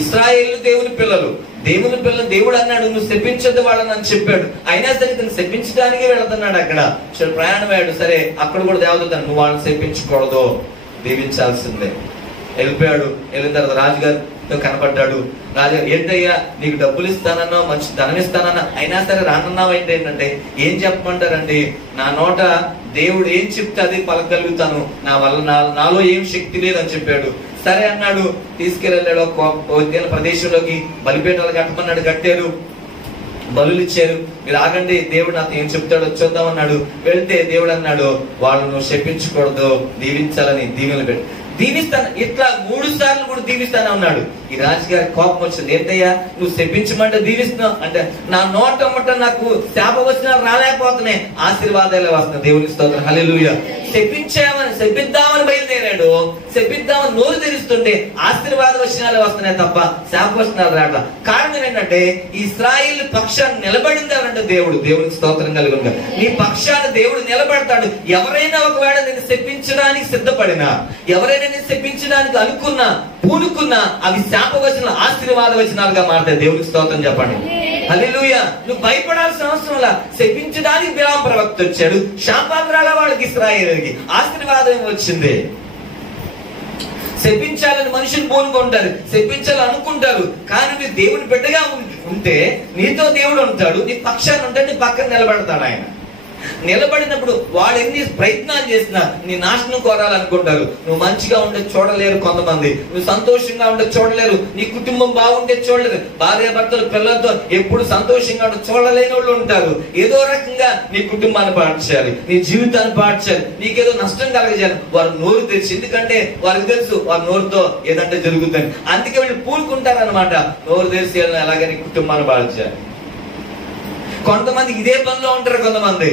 ఇశ్రాయేలు దేవుని పిల్లలు, దేవుడు అన్నాడు నువ్వు శపించద్దు వాళ్ళని అని చెప్పాడు. అయినా సరే ఇతను శపించడానికి వెళుతున్నాడు. అక్కడ ప్రయాణం అయ్యాడు. సరే అక్కడ కూడా దేవదూత నువ్వు వాళ్ళని శపించకూడదు, దీవించాల్సిందే. వెళ్ళిపోయాడు. వెళ్ళిన తర్వాత రాజుగారు కనపడ్డాడు. రాజా, ఏంటయ్యా నీకు డబ్బులు ఇస్తానన్నా, మంచి ధనం ఇస్తానన్నా, అయినా సరే రానన్నావు ఏంటంటే, ఏం చెప్పమంటారండి, నా నోట దేవుడు ఏం చెప్తే అది పలకగలుగుతాను, నా వల్ల నాలో ఏం శక్తి లేదని చెప్పాడు. సరే అన్నాడు, తీసుకెళ్ళాడు ఒక ప్రదేశంలోకి, బలిపీఠాలు కట్టమన్నాడు, కట్టారు, బలులు ఇచ్చారు. మీరు ఆగండి, దేవుడు నాతో ఏం చెప్తాడో చూద్దాం అన్నాడు. వెళ్తే దేవుడు అన్నాడు, వాళ్ళను శపించకూడదు, దీవించాలని దీవెనలు పెట్టి దీవిస్తాను, ఇట్లా 3 సార్లు కూడా దీవిస్తాను అన్నాడు. ఈ రాజుగారి కోపం వచ్చింది. ఏంటయ్యా నువ్వు శపించమంటే దీవిస్తున్నావు అంటే, నా నోట ముట్ట నాకు శాప వచనాలు రాలేకపోతున్నాయి, ఆశీర్వాదాలే వస్తున్నాయి. దేవునికి స్తోత్రం, హల్లెలూయా. శపిద్దామని బయలుదేరాడు, శపిద్దామని నోరు తెరుస్తుంటే ఆశీర్వాద వచనాలే వస్తున్నాయి తప్ప శాప వచనాలు రావట్లా. కారణం ఏంటంటే, ఇశ్రాయేలు పక్షాన్ని నిలబడింది ఎవరంటే దేవుడు. దేవునికి స్తోత్రం కలుగునుగా. నీ పక్షాన్ని దేవుడు నిలబడతాడు. ఎవరైనా ఒకవేళ నేను శపించడానికి సిద్ధపడినా, ఎవరైనా నేను శపించడానికి అనుకున్నా, పూనుకున్నా, అవి శాప వచనాలు ఆశీర్వాద వచనాలుగా మారుతాయి. దేవునికి స్తోత్రం చెప్పండి, హల్లెలూయా. నువ్వు భయపడాల్సిన అవసరం లా. శపించడానికి బిలాము ప్రవక్త వచ్చాడు, శాపాలు రాగా వాళ్ళకి ఇశ్రాయేలుకి ఆశీర్వాదం వచ్చింది. శపించాలని మనుషులు పూనుకుంటారు, శపించాలని అనుకుంటారు, కానీ మీరు దేవుని బిడ్డగా ఉంటే నీతో దేవుడు ఉంటాడు, నీ పక్షాన్ని ఉంటాడు, నీ పక్కన నిలబడతాడు ఆయన. నిలబడినప్పుడు వాళ్ళు ఎన్ని ప్రయత్నాలు చేసినా నీ నాశనం కోరాలనుకుంటారు. నువ్వు మంచిగా ఉంటే చూడలేరు కొంతమంది, నువ్వు సంతోషంగా ఉంటే చూడలేరు, నీ కుటుంబం బాగుంటే చూడలేరు, భార్య భర్తలు పిల్లలతో ఎప్పుడు సంతోషంగా ఉంటే చూడలేని వాళ్ళు ఉంటారు. ఏదో రకంగా నీ కుటుంబాన్ని పాడు చేయాలి, నీ జీవితాన్ని పాడు చేయాలి, నీకేదో నష్టం కలగజేయాలి. వారు నోరు తెరిచి, ఎందుకంటే వారికి తెలుసు వారి నోరుతో ఏదంటే జరుగుతుంది, అందుకే వీళ్ళు పూనుకుంటారనమాట. నోరు తెరిచి అలాగే నీ కుటుంబాన్ని పాడు చేయాలి. కొంతమంది ఇదే పనిలో ఉంటారు కొంతమంది.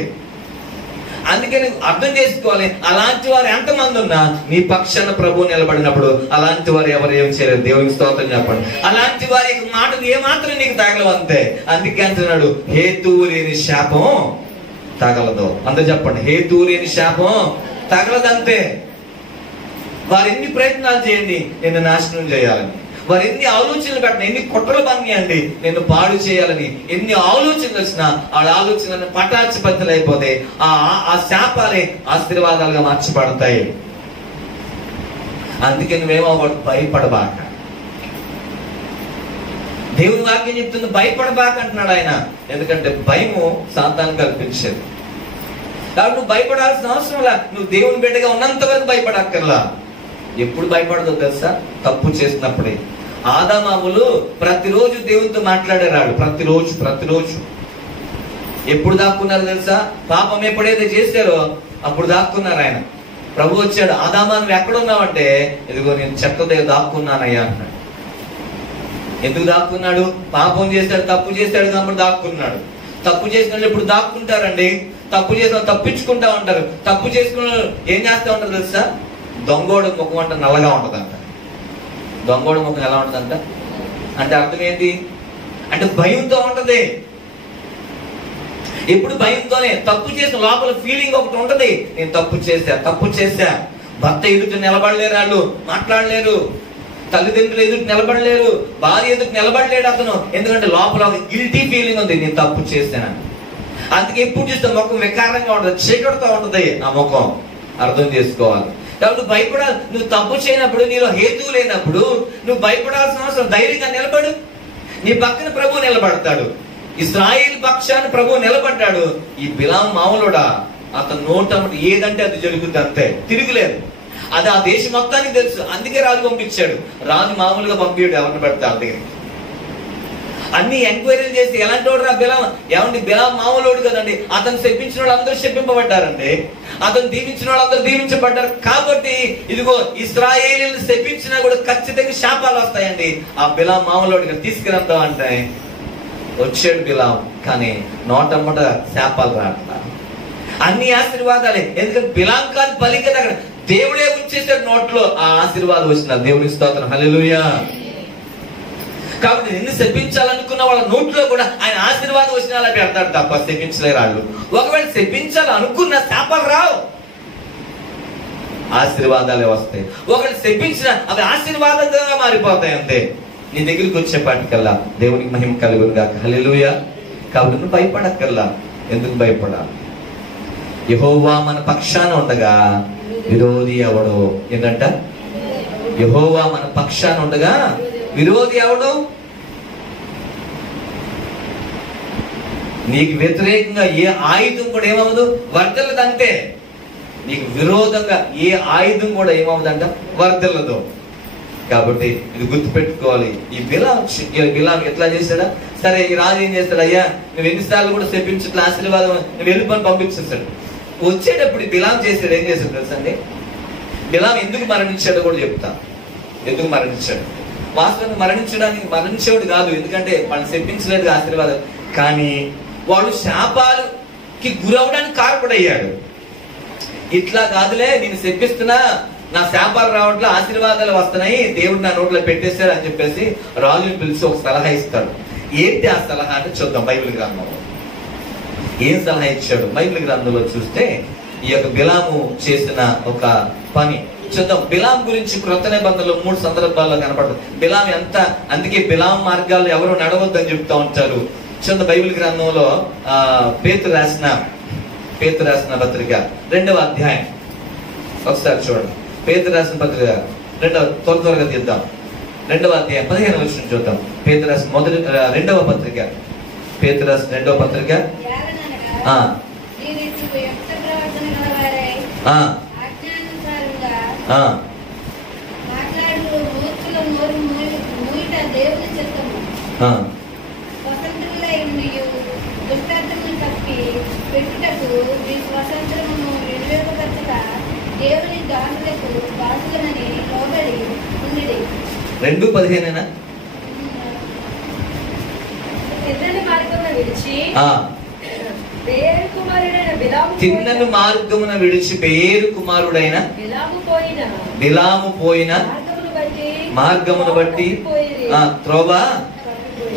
అందుకే నువ్వు అర్థం చేసుకోవాలి, అలాంటి వారు ఎంతమంది ఉన్నా నీ పక్షాన ప్రభు నిలబడినప్పుడు అలాంటి వారు ఎవరు ఏం చేయలేరు. దేవునికి స్తోత్రం చెప్పండి. అలాంటి వారి మాటలు ఏమాత్రం నీకు తగలవు అంతే. అందుకే అంటున్నాడు, హేతువు లేని శాపం తగలదు. అందరూ చెప్పండి, హేతువు లేని శాపం తగలదంతే. వారు ఎన్ని ప్రయత్నాలు చేయండి నిన్ను నాశనం చేయాలని, వారు ఎన్ని ఆలోచనలు పెట్టిన, ఎన్ని కుట్రలు పనియండి నిన్ను పాడు చేయాలని, ఎన్ని ఆలోచనలు వచ్చినా ఆ ఆలోచనలను పటాచిపత్తులు అయిపోతే ఆ శాపాలే ఆశీర్వాదాలుగా మార్చబడతాయి. అందుకే నువ్వేమో భయపడబాక. దేవుని వాక్యం చెప్తుంది, భయపడబాక అంటున్నాడు ఆయన. ఎందుకంటే భయము సాతాను కల్పించేది. కాబట్టి నువ్వు భయపడాల్సిన అవసరం లా. నువ్వు దేవుని బిడ్డగా ఉన్నంత వరకు భయపడక్కర్లా. ఎప్పుడు భయపడదో తెలుసా? తప్పు చేసినప్పుడే. ఆదామాములు ప్రతిరోజు దేవునితో మాట్లాడేరాడు, ప్రతిరోజు. ఎప్పుడు దాక్కున్నారు తెలుసా? పాపం ఎప్పుడైతే చేశారో అప్పుడు దాక్కున్నారు. ఆయన ప్రభు వచ్చాడు, ఆదామా నువ్వు ఎక్కడున్నావంటే, ఇదిగో నేను చెత్త దగ్గర దాక్కున్నానయ్యా అన్నాడు. ఎందుకు దాక్కున్నాడు? పాపం చేశాడు, తప్పు చేశాడు కాబట్టి దాక్కున్నాడు. తప్పు చేసిన ఎప్పుడు దాక్కుంటారండి? తప్పు చేసిన తప్పించుకుంటా ఉంటారు. తప్పు చేసుకున్న ఏం చేస్తా ఉంటారు తెలుసా? దొంగోడు ముఖం అంటే నల్లగా ఉంటదంట. దొంగోడు ముఖం ఎలా ఉంటదంట అంటే అర్థం ఏంటి అంటే భయంతో ఉంటది. ఎప్పుడు భయంతోనే. తప్పు చేసిన లోపల ఫీలింగ్ ఒకటి ఉంటది, నేను తప్పు చేశా. భర్త ఎదుటి నిలబడలేరు, వాళ్ళు మాట్లాడలేరు, తల్లిదండ్రులు ఎదుటి నిలబడలేరు, భార్య ఎదుటి నిలబడలేడు అతను. ఎందుకంటే లోపల ఒక గిల్టీ ఫీలింగ్ ఉంది, నేను తప్పు చేశాను. అందుకే ఎప్పుడు చూస్తే ముఖం వికారంగా ఉంటది, చీకటితో ఉంటది ఆ ముఖం. అర్థం చేసుకోవాలి. కాబట్టి భయపడాలి. నువ్వు తప్పు చేయనప్పుడు, నీలో హేతువు లేనప్పుడు నువ్వు భయపడాల్సిన అవసరం. ధైర్యంగా నిలబడు, నీ పక్కన ప్రభు నిలబడతాడు. ఇశ్రాయేలు పక్షాన్ని ప్రభు నిలబడ్డాడు. ఈ బిలాము మామూలుడా, అతను నోట ఏదంటే అది జరుగుతుంది అంతే, తిరుగులేదు. అది ఆ దేశం మొత్తానికి తెలుసు. అందుకే రాజు పంపించాడు. రాజు మామూలుగా పంపించాడు ఎవరిని పెడతాడు దగ్గరికి. అన్ని ఎంక్వైరీలు చేసి ఎలాంటి వాడు రా బిలాం, ఏమండి బిలాం మామూలుడు కదండి. అతను శపించిన వాళ్ళు అందరూ శపింపబడ్డారండి, అతను దీవించిన వాళ్ళు అందరూ దీవించబడ్డారు. కాబట్టి ఇదిగో ఇశ్రాయేలీయులను శపించినా కూడా ఖచ్చితంగా శాపాలు వస్తాయండి. ఆ బిలాం మామూలుడిగా తీసుకురంతాం అంటే వచ్చాడు బిలాం, కానీ నోటమ్మట శాపాలు రాట్లా. అన్ని ఆశీర్వాదాలే. ఎందుకంటే బిలాం కాదు పలికేది, అక్కడ దేవుడే ఉంచేసాడు నోట్లో ఆ ఆశీర్వాదం వచ్చిన. దేవుని స్తోత్రం, హల్లెలూయా. కాబట్టి నిన్ను శపించాలనుకున్న వాళ్ళ నోట్లో కూడా ఆయన ఆశీర్వాదం వచ్చిన అలా పెడతాడు తప్ప శపించలేరు వాళ్ళు. ఒకవేళ శపించాలనుకున్న శాపాలు రావు, ఆశీర్వాదాలే వస్తాయి. ఒకవేళ శపించిన అవి ఆశీర్వాదంగా మారిపోతాయి అంతే. నీ దగ్గరికి వచ్చేపాటికల్లా దేవునికి మహిమ కలుగునుగాక, హల్లెలూయా. కాబట్టి నువ్వు భయపడక్కర్లా. ఎందుకు భయపడాలి? యెహోవా మన పక్షాన ఉండగా విరోధి ఎవడో. ఏంటంట? యెహోవా మన పక్షాన ఉండగా విరోధి ఎవడు? నీకు వ్యతిరేకంగా ఏ ఆయుధం కూడా ఏమవదు, వర్ధిల్లదంటే. నీకు విరోధంగా ఏ ఆయుధం కూడా ఏమవుదంట, వర్ధిల్లదు. కాబట్టి ఇది గుర్తుపెట్టుకోవాలి. ఈ బిలాం ఎట్లా చేశాడా? సరే, ఈ రాజు ఏం చేస్తాడు? అయ్యా నువ్వు ఎన్నిసార్లు కూడా చెప్పించట్లే ఆశీర్వాదం, నువ్వు వెళ్ళి పని పంపించేస్తాడు. వచ్చేటప్పుడు బిలాం చేశాడు, ఏం చేశాడు తెలుసండి? బిలాం ఎందుకు మరణించాడో కూడా చెప్తా. ఎందుకు మరణించాడు? వాస్తవానికి మరణించేవాడు కాదు, ఎందుకంటే మనం చెప్పించలేదు ఆశీర్వాదం. కానీ వాడు శాపాలకి గురవడానికి కారకుడయ్యాడు. ఇట్లా కాదులే, నేను చెప్పిస్తున్నా, నా శాపాలు రావట్లే, ఆశీర్వాదాలు వస్తున్నాయి, దేవుడు నా నోట్లో పెట్టేశాడు అని చెప్పేసి రాజుని పిలిచి ఒక సలహా ఇస్తాడు. ఏంటి ఆ సలహా అంటే చూద్దాం బైబిల్ గ్రంథంలో ఏం సలహా ఇచ్చాడు. బైబిల్ గ్రంథంలో చూస్తే ఈ యొక్క బిలాము చేసిన ఒక పని చూద్దాం. బిలాం గురించి క్రొత్త నిబంధనలో 3 సందర్భాల్లో కనపడదు. బిలాం ఎంత, అందుకే బిలాం మార్గాల్లో ఎవరు నడవద్దని చెప్తా ఉంటారు. చూద్దాం బైబిల్ గ్రంథంలో పేతురు రాసిన పత్రిక 2వ అధ్యాయం ఒకసారి చూడండి. పేతురు రాసిన పత్రిక త్వరగా తీద్దాం. 2వ అధ్యాయం 15వ వచనం చూద్దాం. పేతురు రాసిన 2వ పత్రిక, పేతురు రాసిన 2వ పత్రిక దేవుని దాసులకు దాసులనని లోబడి ఉండిడి. 2:15 తిన్నని మార్గమున విడిచి బెయేరు కుమారుడైన బిలాము పోయిన మార్గమును బట్టి త్రోవ.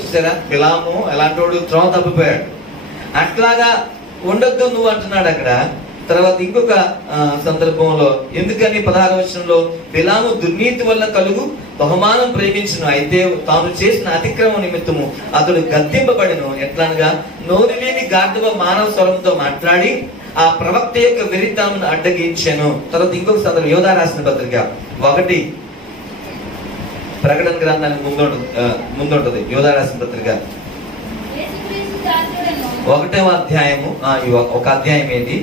చూసారా, బిలాము ఎలాంటి వాడు? త్రోవ తప్పిపోయాడు. అట్లాగా ఉండొద్దు నువ్వు అంటున్నాడు అక్కడ. తర్వాత ఇంకొక సందర్భంలో ఎందుకని 16వ వచనంలో బిలాము దుర్నీతి వల్ల కలుగు బహుమానం ప్రేమించును, అయితే తాను చేసిన అతిక్రమ నిమిత్తము అతడు గద్దింపబడిను. ఎట్లనగా నోరు లేని గార్ధవ మానవ స్వరంతో మాట్లాడి ఆ ప్రవక్త యొక్క వెరితనమును అడ్డగించాను. తర్వాత ఇంకొక సందర్భం యోధా రాసిన పత్రిక 1 ప్రకటన గ్రంథానికి ముందుంటది. యోధా రాసిన పత్రిక 1వ అధ్యాయము. ఒక అధ్యాయం ఏంటి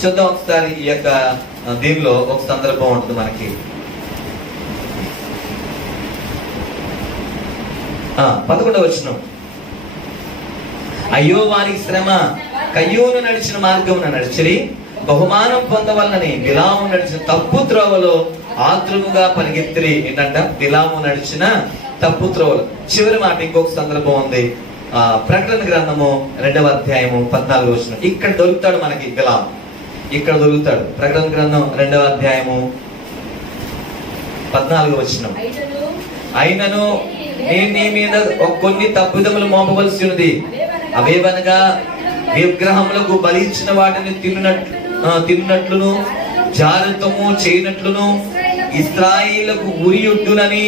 చూద్దాం ఒకసారి. ఈ యొక్క దీనిలో ఒక సందర్భం ఉంటుంది మనకి. 11వ వచనం. అయ్యో వారికి శ్రమ, కయ్యూను నడిచిన మార్గమున నడిచిరి, బహుమానం పొందవలనని బిలాము నడిచిన తప్పు త్రోవలో ఆత్రుముగా పరిగెత్తిరి. ఏంటంట? బిలాము నడిచిన తప్పు త్రోవలు. చివరి మాట ఇంకొక సందర్భం ఉంది. ప్రకటన గ్రంథము 2వ అధ్యాయము 14వ వచనం. ఇక్కడ దొరుకుతాడు మనకి బిలాము, ఇక్కడ దొరుకుతాడు. ప్రకటన గ్రంథం 2వ అధ్యాయము 14వ వచనం. అయినను నేను నీ మీద కొన్ని తప్పిదములు మోపవలసి ఉన్నది. అవేవనగా విగ్రహములకు బలి ఇచ్చిన వాటిని తిన్నట్లును జాగ్రత్తము చేయనట్లును ఇశ్రాయేలుకు ఉరియొడ్డునని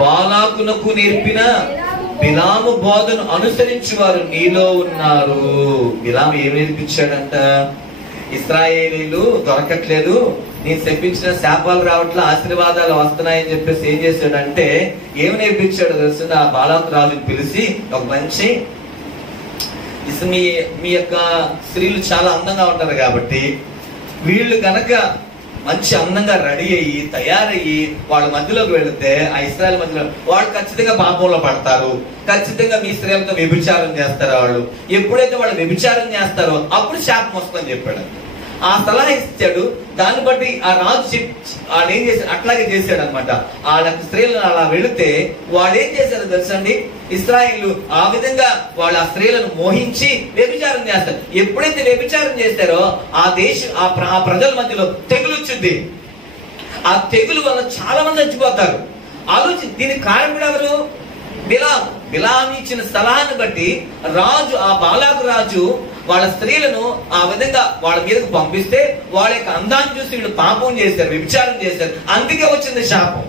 బాలాకునకు నేర్పిన బిలాము బోధను అనుసరించి వారు నీలో ఉన్నారు. బిలాము ఏం నేర్పించాడంట? ఇశ్రాయేలీలు దొరకట్లేదు, నేను చెప్పించిన శాపాలు రావట్లే, ఆశీర్వాదాలు వస్తున్నాయని చెప్పేసి ఏం చేశాడంటే ఏమి నేర్పించాడు తెలుసు? ఆ బాలాకు రాజుని పిలిచి ఒక మంచి మీ యొక్క స్త్రీలు చాలా అందంగా ఉంటారు కాబట్టి వీళ్ళు గనక మంచి అందంగా రెడీ అయ్యి తయారయ్యి వాళ్ళ మధ్యలోకి వెళితే ఆ ఇశ్రాయేల్ మధ్యలో వాళ్ళు ఖచ్చితంగా పాపంలో పడతారు, ఖచ్చితంగా మీ స్త్రీలతో వ్యభిచారం చేస్తారు. వాళ్ళు ఎప్పుడైతే వాళ్ళు వ్యభిచారం చేస్తారో అప్పుడు శాపం వస్తుందని చెప్పాడు. ఆ సలహా ఇచ్చాడు. దాన్ని బట్టి ఆ రాజు వాళ్ళు ఏం చేశాడు? అట్లాగే చేశాడు అనమాట. వాళ్ళ స్త్రీలను అలా వెళితే వాళ్ళు ఏం చేశారు తెలుసండి? ఇశ్రాయేలు ఆ విధంగా వాళ్ళ ఆ స్త్రీలను మోహించి వ్యభిచారం చేస్తారు. ఎప్పుడైతే వ్యభిచారం చేస్తారో ఆ దేశం ఆ ప్రజల మధ్యలో తెగులు వచ్చింది. ఆ తెగులు వల్ల చాలా మంది చచ్చిపోతారు. దీనికి కారణం ఎవరు? బిలాము ఇచ్చిన సలహాన్ని బట్టి రాజు, ఆ బాలాకు రాజు వాళ్ళ స్త్రీలను ఆ విధంగా వాళ్ళ మీదకు పంపిస్తే వాళ్ళ యొక్క అందాన్ని చూసి వీళ్ళు పాపం చేశారు, వ్యభిచారం చేశారు. అందుకే వచ్చింది శాపం.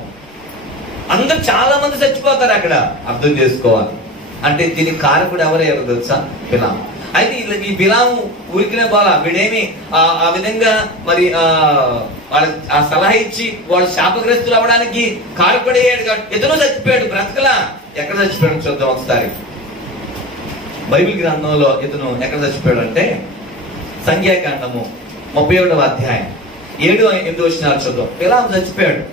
అందరు చాలా మంది చచ్చిపోతారు అక్కడ. అర్థం చేసుకోవాలి. అంటే దీనికి కారకుడు ఎవరయ్యారు తెలుసా? బిలాము. అయితే ఈ బిలాము ఊరికినే పోలా, వీడేమి ఆ విధంగా మరి వాళ్ళ ఆ సలహా ఇచ్చి వాళ్ళు శాపగ్రస్తులు అవ్వడానికి కారపడేయాడు కాబట్టి ఇతను చచ్చిపోయాడు, బ్రతకలా. ఎక్కడ చచ్చిపోయాడు చూద్దాం ఒకసారి. బైబిల్ గ్రంథంలో ఇతను ఎక్కడ చచ్చిపోయాడు అంటే సంఖ్యాకాండము 31వ అధ్యాయం 7-8 వచనాలు చూద్దాం. బిలాము చచ్చిపోయాడు.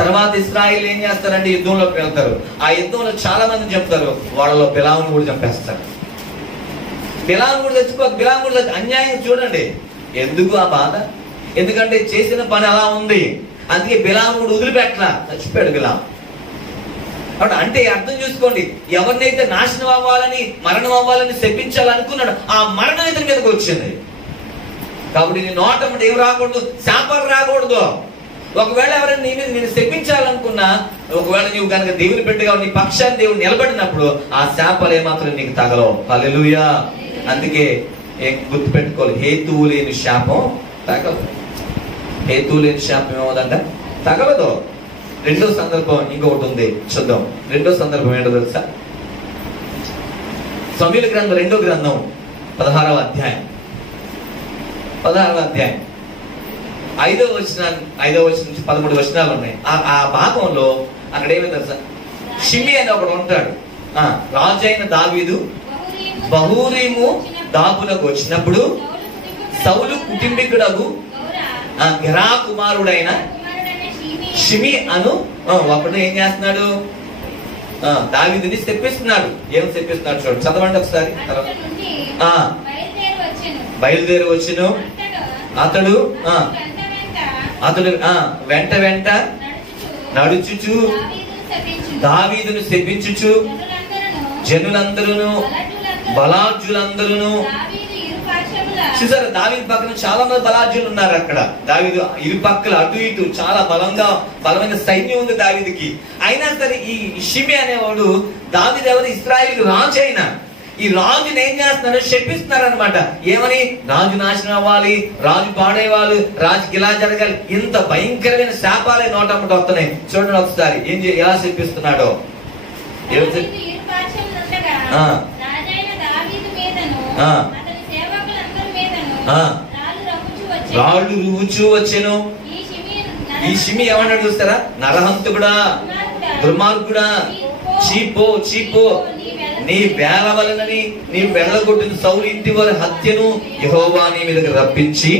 తర్వాత ఇశ్రాయేలు ఏం చేస్తారంటే యుద్ధంలోకి వెళ్తారు. ఆ యుద్ధంలో చాలా మంది చెప్తారు, వాళ్ళలో బిలామును కూడా చంపేస్తారు. బిలాము కూడా బిలాము కూడా అన్యాయం. చూడండి ఎందుకు ఆ బాధ, ఎందుకంటే చేసిన పని అలా ఉంది. అందుకే బిలాము కూడా వదిలిపెట్టలా, చచ్చిపోయాడు బిలాము. అంటే అర్థం చూసుకోండి, ఎవరినైతే నాశనం అవ్వాలని మరణం అవ్వాలని శపించాలనుకున్నాడు ఆ మరణం ఇతని మీదకి వచ్చింది. కాబట్టి నీ నోట ఏం రాకూడదు, శాపాలు రాకూడదు. ఒకవేళ ఎవరైనా నీ మీద నేను శపించాలనుకున్నా, ఒకవేళ నీవు కనుక దేవుని బిడ్డగా నీ పక్షాన్ని దేవుడు నిలబడినప్పుడు ఆ శాపాలు ఏమాత్రం నీకు తగలవు. హల్లెలూయా. అందుకే గుర్తు పెట్టుకోవాలి, హేతువు లేని శాపం తగలదు. హేతువు లేని శాపం ఏమవుదంట, తగలదు. రెండో సందర్భం ఇంకొకటి ఉంది, చూద్దాం. రెండో సందర్భం ఏంటో తెలుసా? సమూయేలు గ్రంథం 2వ గ్రంథం 16వ అధ్యాయం 5వ వచనం నుంచి 13 వచనాలు ఉన్నాయి. ఆ భాగంలో అక్కడ ఏమి తెలుసా, షిమి అని ఒకడు ఉంటాడు. రాజు అయిన దావీదు బహూరీము దాపులకు వచ్చినప్పుడు సౌలు కుటుంబీకుడగు గెరా కుమారుడైన షిమి అను ఒకడు ఏం చేస్తున్నాడు, దావీదుని తెప్పిస్తున్నాడు. ఏం తెప్పిస్తున్నాడు చూడండి, చదవండి ఒకసారి. బయలుదేరి వచ్చును అతడు వెంట వెంట నడుచుచు దావీదును శపించుచు జనులందరూ బలార్జులందరూ. చూసారు, దావీదు పక్కన చాలా మంది బలార్జులు ఉన్నారు. అక్కడ దావీదు ఇరుపక్కల అటు ఇటు చాలా బలమైన సైన్యం ఉంది దావీదుకి. అయినా సరే ఈ షిమి అనేవాడు, దావీదు ఎవరు, ఇశ్రాయేలు రాజు అయినా ఈ రాజుని ఏం చేస్తున్నారు, శపిస్తున్నారు అనమాట. ఏమని, రాజు నాశనం అవ్వాలి, రాజు పాడేవాళ్ళు, రాజుకి ఇలా జరగాలి. ఇంత భయంకరమైన శాపాలే నోటమ్మట వస్తున్నాయి. చూడండి ఒకసారి ఎలా శపిస్తున్నాడో. రాళ్ళు రువుచూ వచ్చెను. ఈ షిమి ఏమన్నాడు చూస్తారా, నరహంతుడా, దుర్మార్గుడా, చీపో నీ వేల వలనని నీ వెళ్ళగొట్టిన సౌలు ఇంటి వారి హత్యను యెహోవా నీ మీదకి రప్పించి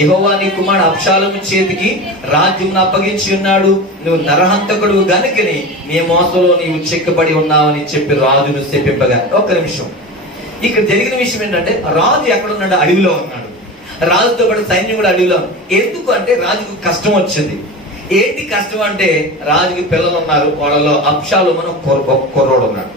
యెహోవా నీ కుమారుడు అబ్షాలోము చేతికి రాజ్యం అప్పగించి ఉన్నాడు. నువ్వు నరహంతకుడు గనుకని నీ మోసంలో నీవు చిక్కబడి ఉన్నావని చెప్పి రాజును శపింపగా. ఒక్క నిమిషం, ఇక్కడ జరిగిన విషయం ఏంటంటే రాజు ఎక్కడున్నాడు, అడవిలో ఉన్నాడు. రాజుతో పాటు సైన్యం కూడా అడవిలో. ఎందుకు అంటే రాజుకు కష్టం వచ్చింది. ఏంటి కష్టం అంటే, రాజుకి పిల్లలు ఉన్నారు, వాళ్ళలో అబ్షాలోము అని ఒక కుర్రోడు ఉన్నాడు.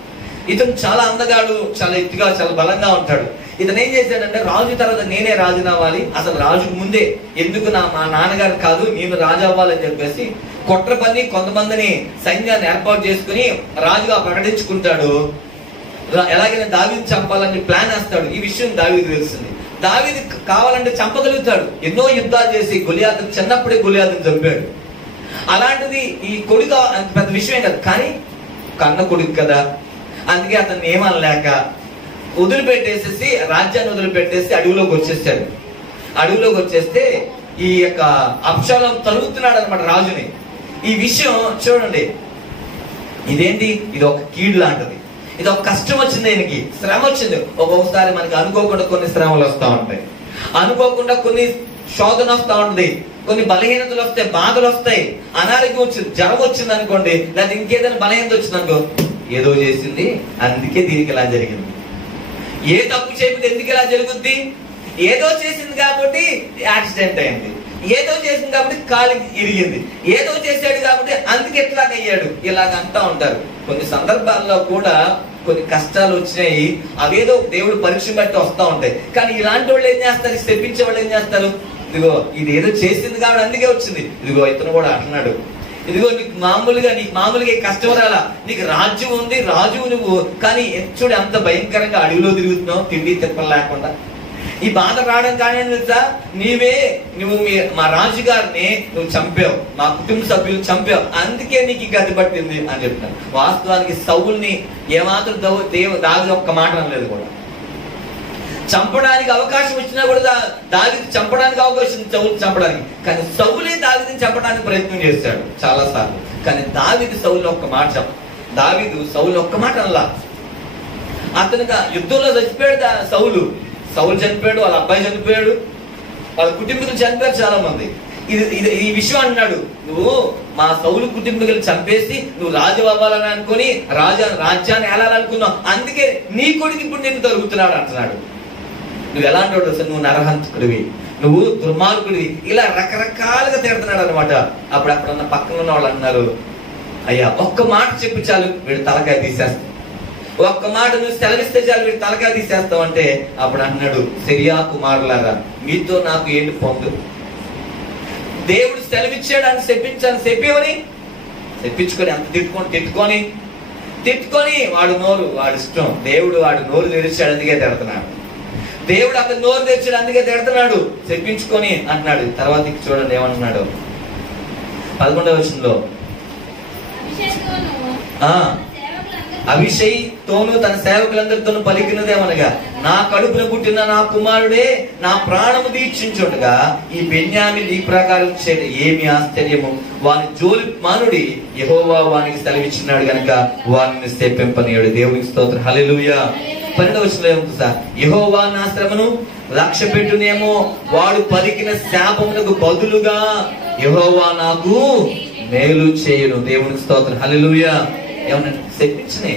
ఇతను చాలా అందగాడు, చాలా ఎత్తుగా, చాలా బలంగా ఉంటాడు. ఇతను ఏం చేశాడంటే, రాజు తర్వాత నేనే రాజు అవ్వాలి, అసలు రాజుకు ముందే ఎందుకు మా నాన్నగారు కాదు నేను రాజు అవ్వాలని చెప్పేసి కుట్ర పని కొంతమందిని సైన్యాన్ని ఏర్పాటు చేసుకుని రాజుగా ప్రకటించుకుంటాడు. ఎలాగైనా దావీదు చంపాలని ప్లాన్ వేస్తాడు. ఈ విషయం దావీదు తెలుస్తుంది. దావీదు కావాలంటే చంపగలుగుతాడు. ఎన్నో యుద్ధాలు చేసి గొలియాతును చిన్నప్పుడే గొలియాతును చంపాడు. అలాంటిది ఈ కొడుకు అంత పెద్ద విషయమే కదా, కానీ కన్న కొడుకు కదా, అందుకే అతన్ని ఏమనలేక వదిలిపెట్టేసేసి రాజ్యాన్ని వదిలిపెట్టేసి అడవిలోకి వచ్చేసాడు. అడవిలోకి వచ్చేస్తే ఈ యొక్క అబ్షాలోము తరుగుతున్నాడు అనమాట రాజుని. ఈ విషయం చూడండి, ఇదేంటి, ఇది ఒక కీడు లాంటిది. ఇది ఒక కష్టం వచ్చింది, ఆయనకి శ్రమ వచ్చింది. ఒక్కొక్కసారి మనకి అనుకోకుండా కొన్ని శ్రమలు వస్తూ ఉంటాయి, అనుకోకుండా కొన్ని శోధన వస్తూ ఉంటుంది, కొన్ని బలహీనతలు వస్తాయి, బాధలు వస్తాయి. అనారోగ్యం వచ్చింది, జ్వరం వచ్చింది అనుకోండి, లేదా ఇంకేదైనా బలహీనత వచ్చింది అనుకో, ఏదో చేసింది అందుకే దీనికి ఇలా జరిగింది. ఏ తప్పు చేయకపోతే ఎందుకు ఇలా జరుగుద్ది, ఏదో చేసింది కాబట్టి యాక్సిడెంట్ అయింది, ఏదో చేసింది కాబట్టి కాలు ఇరిగింది, ఏదో చేశాడు కాబట్టి అందుకే ఎట్లాగయ్యాడు, ఇలాగ అంటా ఉంటారు. కొన్ని సందర్భాల్లో కూడా కొన్ని కష్టాలు వచ్చినాయి, అవేదో దేవుడు పరీక్ష బట్టి వస్తూ ఉంటాయి. కానీ ఇలాంటి వాళ్ళు ఏం చేస్తారు, తెప్పించే వాళ్ళు ఏం చేస్తారు, ఇదిగో ఇది ఏదో చేసింది కాబట్టి అందుకే వచ్చింది, ఇదిగో ఇతను కూడా అంటున్నాడు, ఇదిగో నీకు మామూలుగా కష్టం రాలా, నీకు రాజ్యం ఉంది, రాజు నువ్వు, కానీ చూడు అంత భయంకరంగా అడవిలో తిరుగుతున్నావు, తిండి తిప్పలు లేకుండా. ఈ బాధ రావడం కానీ తెలుసా, నువ్వు మా రాజుగారిని నువ్వు చంపావు, మా కుటుంబ సభ్యులు చంపావు, అందుకే నీకు ఈ గతి పట్టింది అని చెప్తాను. వాస్తవానికి సౌలుని ఏమాత్రం దావీదు ఒక్క మాట అనలేదు కూడా. చంపడానికి అవకాశం వచ్చినా కూడా దావీదు చంపడానికి అవకాశం, సౌలు చంపడానికి. కానీ సౌలే దావీదుని చంపడానికి ప్రయత్నం చేశాడు చాలా సార్లు. కానీ దావీదు సౌలు ఒక్క మాట దావీదు సౌలు ఒక్క మాట అనలా. అతనికి యుద్ధంలో చచ్చిపోయాడు సౌలు చనిపోయాడు, వాళ్ళ అబ్బాయి చనిపోయాడు, వాళ్ళ కుటుంబీకులు చనిపోయారు చాలా మంది. ఈ విషయం అన్నాడు, నువ్వు మా సౌలు కుటుంబీకులు చంపేసి నువ్వు రాజు అవ్వాలని అనుకుని రాజ్యాన్ని ఏలాలనుకున్నావు, అందుకే నీ కొడుకు ఇప్పుడు నిన్ను దొరుకుతున్నాడు అంటున్నాడు. నువ్వు ఎలాంటి వాడు అసలు, నువ్వు నరహంతకుడివి, నువ్వు దుర్మార్గుడివి, ఇలా రకరకాలుగా తిడుతున్నాడు అనమాట. అప్పుడన్న పక్కన ఉన్న వాళ్ళు అన్నారు, అయ్యా ఒక్క మాట చెప్పు చాలు వీడు తలకాయ తీసేస్తాం, ఒక్క మాట నువ్వు సెలవిస్తే చాలు వీడు తలకాయ తీసేస్తావు అంటే, అప్పుడు అన్నాడు, సిరియా కుమారులారా మీతో నాకు ఏంటి పొందు, దేవుడు సెలవిచ్చాడు అని చెప్పేవని చెప్పించుకొని అంత తిట్టుకొని వాడు ఇష్టం, దేవుడు వాడు నోరు తెరిచాడు అందుకే తిడుతున్నాడు, దేవుడు అతను నోరు తెరిచాడు అందుకే తిడుతున్నాడు చెప్పించుకొని అంటున్నాడు. తర్వాత చూడండి ఏమంటున్నాడు 11వ వచనంలో, అభిషేక్తోను తన సేవకులందరితోనూ పలికినదేమనగా, నా కడుపున పుట్టిన నా కుమారుడే నా ప్రాణము దీక్షించుండగా ఈ బెన్యామీను ఈ ప్రకారం చేయడం ఏమి ఆశ్చర్యము, వాని జోలి మానుడి యెహోవా వానికి సెలవిచ్చినాడు గనక వారిని శపింపనీయుడు. దేవునికి స్తోత్రం, హల్లెలూయా. 12వ వచనంలో ఏముంది సార్, యెహోవా నా శ్రమను లక్ష్య పెట్టునేమో, వాడు పలికిన శాపమునకు బదులుగా యెహోవా నాకు మేలు చేయును. దేవునికి స్తోత్రం, హల్లెలూయా. ఏమన్నా చెప్పించనే,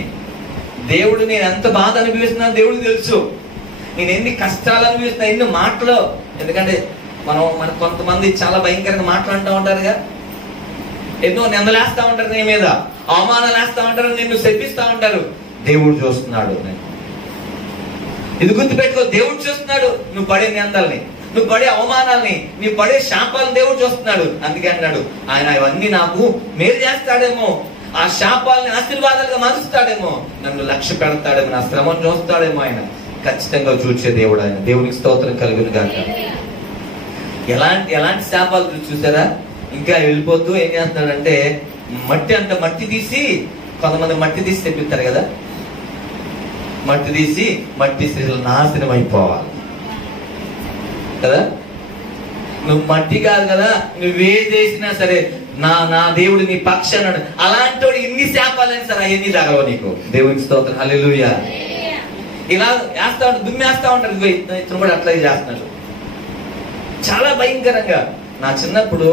దేవుడు నేను ఎంత బాధ అనుభవిస్తున్నా దేవుడికి తెలుసు, నేను ఎన్ని కష్టాలు అనుభవిస్తున్నా, ఎన్ని మాటలు. ఎందుకంటే మన కొంతమంది చాలా భయంకరంగా మాట్లాడుతూ ఉంటారుగా, ఎన్నో నిందలేస్తా ఉంటారు నీ మీద, అవమానాలు వేస్తా ఉంటారు, నిన్ను శపిస్తా ఉంటారు. దేవుడు చూస్తున్నాడు. ఇది గుర్తుపెట్టుకో, దేవుడు చూస్తున్నాడు నువ్వు పడే నిందల్ని, నువ్వు పడే అవమానాల్ని, నువ్వు పడే శాపాలను దేవుడు చూస్తున్నాడు. అందుకే అన్నాడు, ఆయన ఇవన్నీ నాకు మేలు చేస్తాడేమో, ఆ శాపాలని ఆశీర్వాదాలుగా మారుస్తాడేమో, నన్ను లక్ష్య పెడతాడేమో, నా శ్రమను చూస్తాడేమో. ఆయన ఖచ్చితంగా చూసే దేవుడు ఆయన. దేవునికి స్తోత్రం కలుగును గాక. ఎలాంటి శాపాలు చూసారా? ఇంకా వెళ్ళిపోతూ ఏం చేస్తున్నాడంటే, మట్టి తీసి, కొంతమంది మట్టి తీసి తెప్పిస్తారు కదా, మట్టి తీసి నాశనం అయిపోవాలి కదా. నువ్వు మట్టి కాదు కదా, నువ్వే చేసినా సరే నా దేవుడు నీ పక్షాన, అలాంటి వాడు ఎన్ని శాపాలైనా సరే అవన్నీ తగలవు నీకు. దేవునికి స్తోత్రం, హల్లెలూయా. ఇలా వేస్తా ఉంటారు, దుమ్మేస్తా ఉంటారు, ఇతను కూడా అట్లా చేస్తున్నాడు చాలా భయంకరంగా. నా చిన్నప్పుడు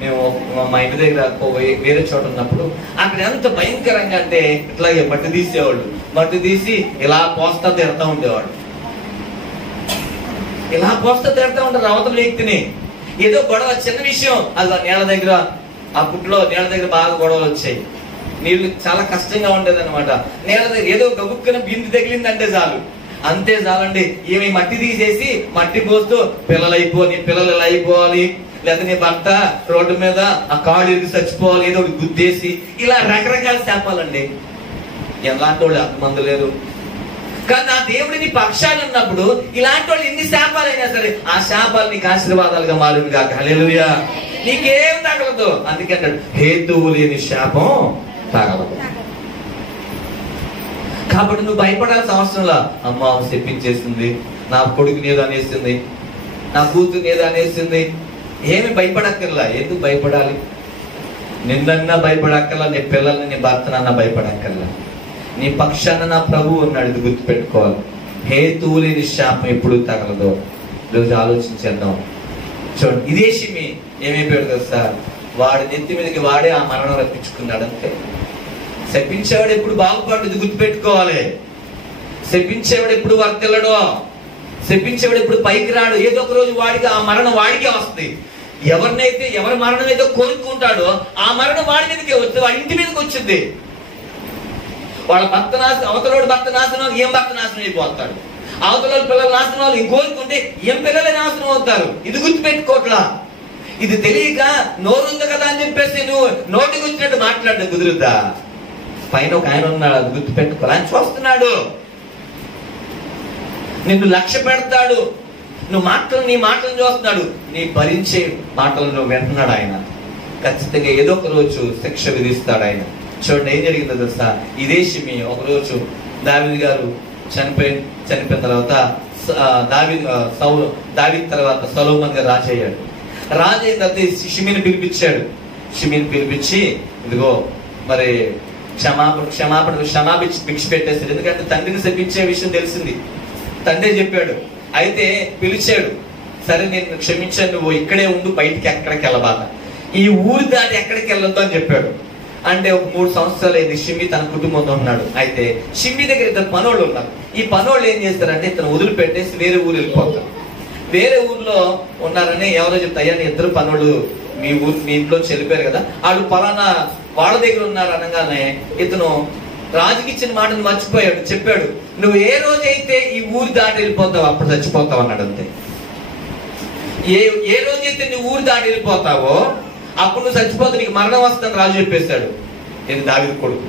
మేము మా ఇంటి దగ్గర వేరే చోట ఉన్నప్పుడు అక్కడ ఎంత భయంకరంగా అంటే, ఇట్లాగే మట్టి తీసేవాళ్ళు, మట్టి తీసి ఇలా పోస్తా తిడతా ఉండేవాడు, ఇలా పోస్తా తిడతా ఉంటారు అవతల వ్యక్తిని. ఏదో గొడవ, చిన్న విషయం, అది నీళ్ళ దగ్గర, ఆ పుట్లో నీళ్ళ దగ్గర బాగా గొడవలు వచ్చాయి, నీళ్లు చాలా కష్టంగా ఉండేది అనమాట. నీళ్ళ దగ్గర ఏదో గబుక్కున బింది తగిలిందంటే చాలు, అంతే చాలండి. ఏమి మట్టి తీసేసి మట్టి పోస్తూ పిల్లలు ఇలా అయిపోవాలి, లేదా నీ భర్త రోడ్డు మీద ఆ కాడు ఇరిగి చచ్చిపోవాలి, ఏదో గుద్దేసి, ఇలా రకరకాల శాపాలండి. ఎలాంటి వాళ్ళు అంతమంది లేరు. కానీ నా దేవుడిని పక్షాలు ఉన్నప్పుడు ఇలాంటి వాళ్ళు ఎన్ని శాపాలైనా సరే ఆ శాపాలు నీకు ఆశీర్వాదాలుగా మారును గాక, హల్లెలూయా. నీకేం తగలదు. అందుకే అంటాడు, హేతువు లేని శాపం తగలదు. కాబట్టి నువ్వు భయపడాల్సిన అవసరంలా, అమ్మ చెప్పించేసింది, నా కొడుకుని ఏదో అనేసింది, నా కూతురుని ఏదో అనేసింది, ఏమి భయపడక్కర్లా. ఎందుకు భయపడాలి? నిన్నన్నా భయపడక్కర్లా, నీ పిల్లల్ని నీ భర్తనన్నా భయపడక్కర్లా. నీ పక్షాన నా ప్రభువు ఉన్నాడు. ఇది గుర్తుపెట్టుకోవాలి. హేతువు లేని శాపం ఎప్పుడు తగలదు. ఈరోజు ఆలోచించేద్దాం. చూడండి, ఇదే షిమి ఏమైపోయాడు కదా సార్, వాడి నెత్తి మీదకి వాడే ఆ మరణం రప్పించుకున్నాడు అంతే. శపించేవాడు ఎప్పుడు బాగుపడు, ఇది గుర్తుపెట్టుకోవాలి. శపించేవాడు ఎప్పుడు వర్తిల్లడో, శపించేవాడు ఎప్పుడు పైకి రాడు. ఏదో ఒక రోజు వాడికి ఆ మరణం వాడికే వస్తుంది. ఎవరి మరణం ఏదో కోరుకుంటాడో ఆ మరణం వాడి మీదకే వస్తుంది, వాడి ఇంటి మీదకి వచ్చింది. వాళ్ళ భర్త నాశనం, అవతలోడు భర్త నాశనం, ఏం భర్త నాశనం అయిపోతాడు. అవతల పిల్లలు నాశనం, వాళ్ళు ఇంకోరుకుంటే ఏం పిల్లలే నాశనం అవుతారు. ఇది గుర్తుపెట్టుకోవట్లా. ఇది తెలియక నోరుంది కదా అని చెప్పేసి నువ్వు నోటికి వచ్చినట్టు మాట్లాడడం కుదురుద్దా? పైన ఒక ఆయన ఉన్నాడు, అది గుర్తుపెట్టుకోవాలి. ఆయన చూస్తున్నాడు, నిన్ను లక్ష్య పెడతాడు. నీ మాటలను చూస్తున్నాడు, నీ భరించే మాటలను వింటున్నాడు ఆయన. ఖచ్చితంగా ఏదో ఒక రోజు శిక్ష విధిస్తాడు ఆయన. చూడండి ఏం జరిగిందో తెలుసా, ఇదే షిమి ఒకరోజు దావీదు గారు చనిపోయిన తర్వాత దావీదు తర్వాత సొలొమోన్ గా రాజు అయ్యాడు. రాజు అయిన తర్వాత షిమీని పిలిపించాడు. షిమీని పిలిపించి, ఇదిగో మరి క్షమాపించి భిక్ష పెట్టేశాడు. ఎందుకంటే తండ్రిని శపించే విషయం తెలిసింది, తండ్రి చెప్పాడు. అయితే పిలిచాడు, సరే నేను క్షమించాను, నువ్వు ఇక్కడే ఉండు, బయటికి ఎక్కడికి వెళ్ళబాక, ఈ ఊరి దాటి ఎక్కడికి వెళ్ళొద్దు అని చెప్పాడు. అంటే ఒక 3 సంవత్సరాలు అయింది. షిమ్మి తన కుటుంబంతో ఉన్నాడు. అయితే షిమ్మి దగ్గర 2 పనోళ్ళు ఉన్నారు. ఈ పనోళ్ళు ఏం చేస్తారంటే ఇతను వదిలిపెట్టేసి వేరే ఊరు వెళ్ళిపోతారు. వేరే ఊర్లో ఉన్నారని ఎవరో చెప్తా, అయ్యా నీ 2 పనోళ్ళు మీ ఇంట్లో చెల్లిపోయారు కదా, వాళ్ళు పలానా వాళ్ళ దగ్గర ఉన్నారు అనగానే ఇతను రాజుకి ఇచ్చిన మాటను మర్చిపోయాడు. చెప్పాడు, నువ్వు ఏ రోజైతే ఈ ఊరు దాటి వెళ్ళిపోతావు అప్పుడు చచ్చిపోతావు అన్నాడు. అంతే. ఏ రోజైతే నువ్వు ఊరు దాటి వెళ్ళిపోతావో అప్పుడు నువ్వు చచ్చిపోతే నీకు మరణం వస్తుందని రాజు చెప్పేశాడు. ఇది దావీదు కొడుకు.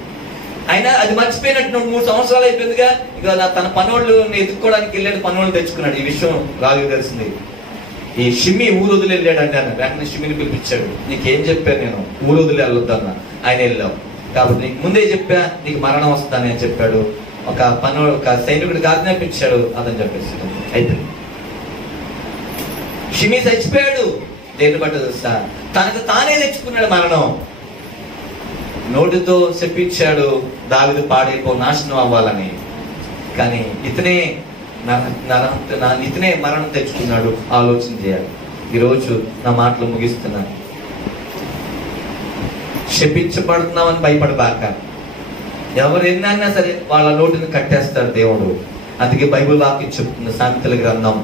అయినా అది మర్చిపోయినట్టు 3 సంవత్సరాలు అయిపోయిందిగా. ఇక తన పనోళ్ళు ఎదుర్కోవడానికి వెళ్ళాడు, పనోళ్ళు తెచ్చుకున్నాడు. ఈ విషయం రాజుకు తెలిసింది. ఈ షిమ్మి ఊరు వదిలి వెళ్ళాడు అంటే అన్న వెంటనే షిమ్మిని పిలిపించాడు. నీకేం చెప్పాను నేను, ఊరు వదిలి వెళ్ళొద్దన్న. ఆయన వెళ్ళావు కాబట్టి నీకు ముందే చెప్పా నీకు మరణం వస్తుందని అని చెప్పాడు. ఒక సైనికుడికి ఆజ్ఞాపించాడు, అతను చెప్పేసాడు. అయితే షిమ్మి చచ్చిపోయాడు. దేన్ని బట్టి తెలుసా? తనకు తానే తెచ్చుకున్నాడు మరణం. నోటితో చెప్పించాడు దావీదు పాడైపో నాశనం అవ్వాలని, కానీ ఇతనే మరణం తెచ్చుకున్నాడు. ఆలోచన చేయాలి. ఈరోజు నా మాటలు ముగిస్తున్నాను. శపించబడుతున్నామని భయపడబాక. ఎవరు ఎన్నన్నా సరే వాళ్ళ నోటిని కట్టేస్తాడు దేవుడు. అందుకే బైబిల్ వాక్యం చెప్తుంది, సామెతల గ్రంథం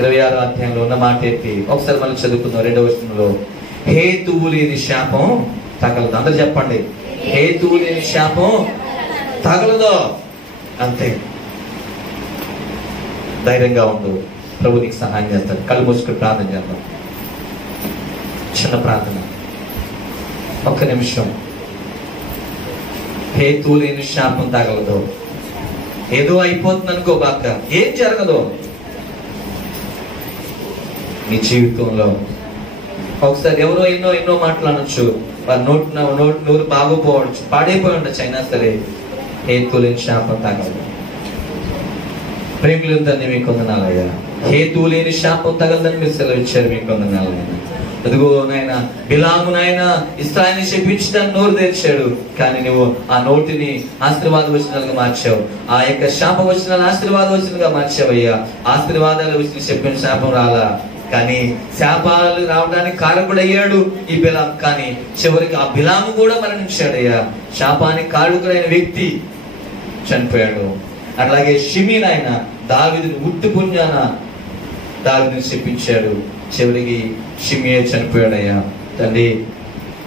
26వ అధ్యాయంలో ఉన్న మాట ఏంటి ఒకసారి మనం చదువుకుందాం. 2వ వచనంలో, హేతువు లేని శాపం తగలదు. అందరూ చెప్పండి, హేతువు లేని శాపం తగలదు. అంతే. ధైర్యంగా ఉండు, ప్రభు నీకు సహాయం చేస్తాడు. కళ్ళు మూసుకుని ప్రార్థన చేద్దాం. చిన్న ప్రార్థన, 1 నిమిషం. హేతువు లేని శాపం తగలదు. ఏదో అయిపోతుంది అనుకోబాక, ఏం జరగదు నీ జీవితంలో. ఒకసారి ఎవరో ఎన్నో మాట్లాడచ్చు, వారి నోరు బాగోపోవచ్చు, పాడైపోయి ఉండొచ్చు. అయినా సరే హేతువు లేని శాపం తగలదు. ప్రేమికులందరినీ మీకు వందనాలయ్యా. హేతువు లేని శాపం తగలదని మీరు సెలవిచ్చారు, మీకు వందనాలయ్యా. అదిగో నాయన బిలాము నాయన ఇశ్రాయేలుని శపించడానికి నోరు తెరిచాడు, కానీ నువ్వు ఆ నోటిని ఆశీర్వాద వచనాలుగా మార్చావు. ఆ యొక్క శాప వచనాలు ఆశీర్వాద వచనాలుగా మార్చావయ్యా. ఆశీర్వాదాలు వచ్చిన చెప్పిన శాపం రాలా, కానీ శాపాలు రావడానికి కారకుడయ్యాడు ఈ బిలాము. కానీ చివరికి ఆ బిలాము కూడా మరణించాడయ్యా. శాపానికి కారకుడైన వ్యక్తి చనిపోయాడు. అట్లాగే షిమీ నాయన దావీదుని ఉట్టి పుణ్యాన దావీదుని శపించాడు. చివరికి షిమియే చనిపోయాడయ్యా. తండ్రి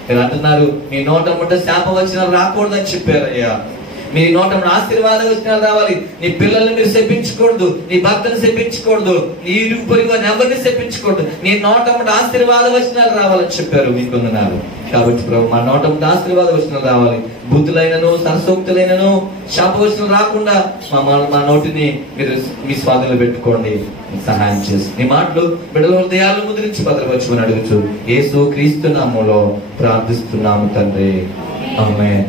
మీరు అంటున్నారు మీ నోట ముట్ట శాప వచనాలు రాకూడదని చెప్పారయ్యా. మీ నోట ఆశీర్వాద వచనాలు రావాలి. నీ పిల్లల్ని మీరు శపించకూడదు, నీ భర్తను శపించకూడదు, నీ ఇరుగు పొరుగు ఎవరిని శపించకూడదు. నీ నోట ముట్ట ఆశీర్వాద వచనాలు రావాలని చెప్పారు, మీకు వందనాలు. కాబట్టి ప్రభు మా నోట ముట్ట ఆశీర్వాద వచనాలు రావాలి. బుద్ధులైనను సరసోక్తులైనను శాపవచనం రాకుండా మా నోటిని మీరు మీ స్వాధీనంలో పెట్టుకోండి, సహాయం చేసి నీ మాటలు బిడ్డల హృదయాలు ముద్రించి భద్రపరచుకొని అడుగుచు యేసు క్రీస్తు నామములో ప్రార్థిస్తున్నాము తండ్రి. ఆమేన్.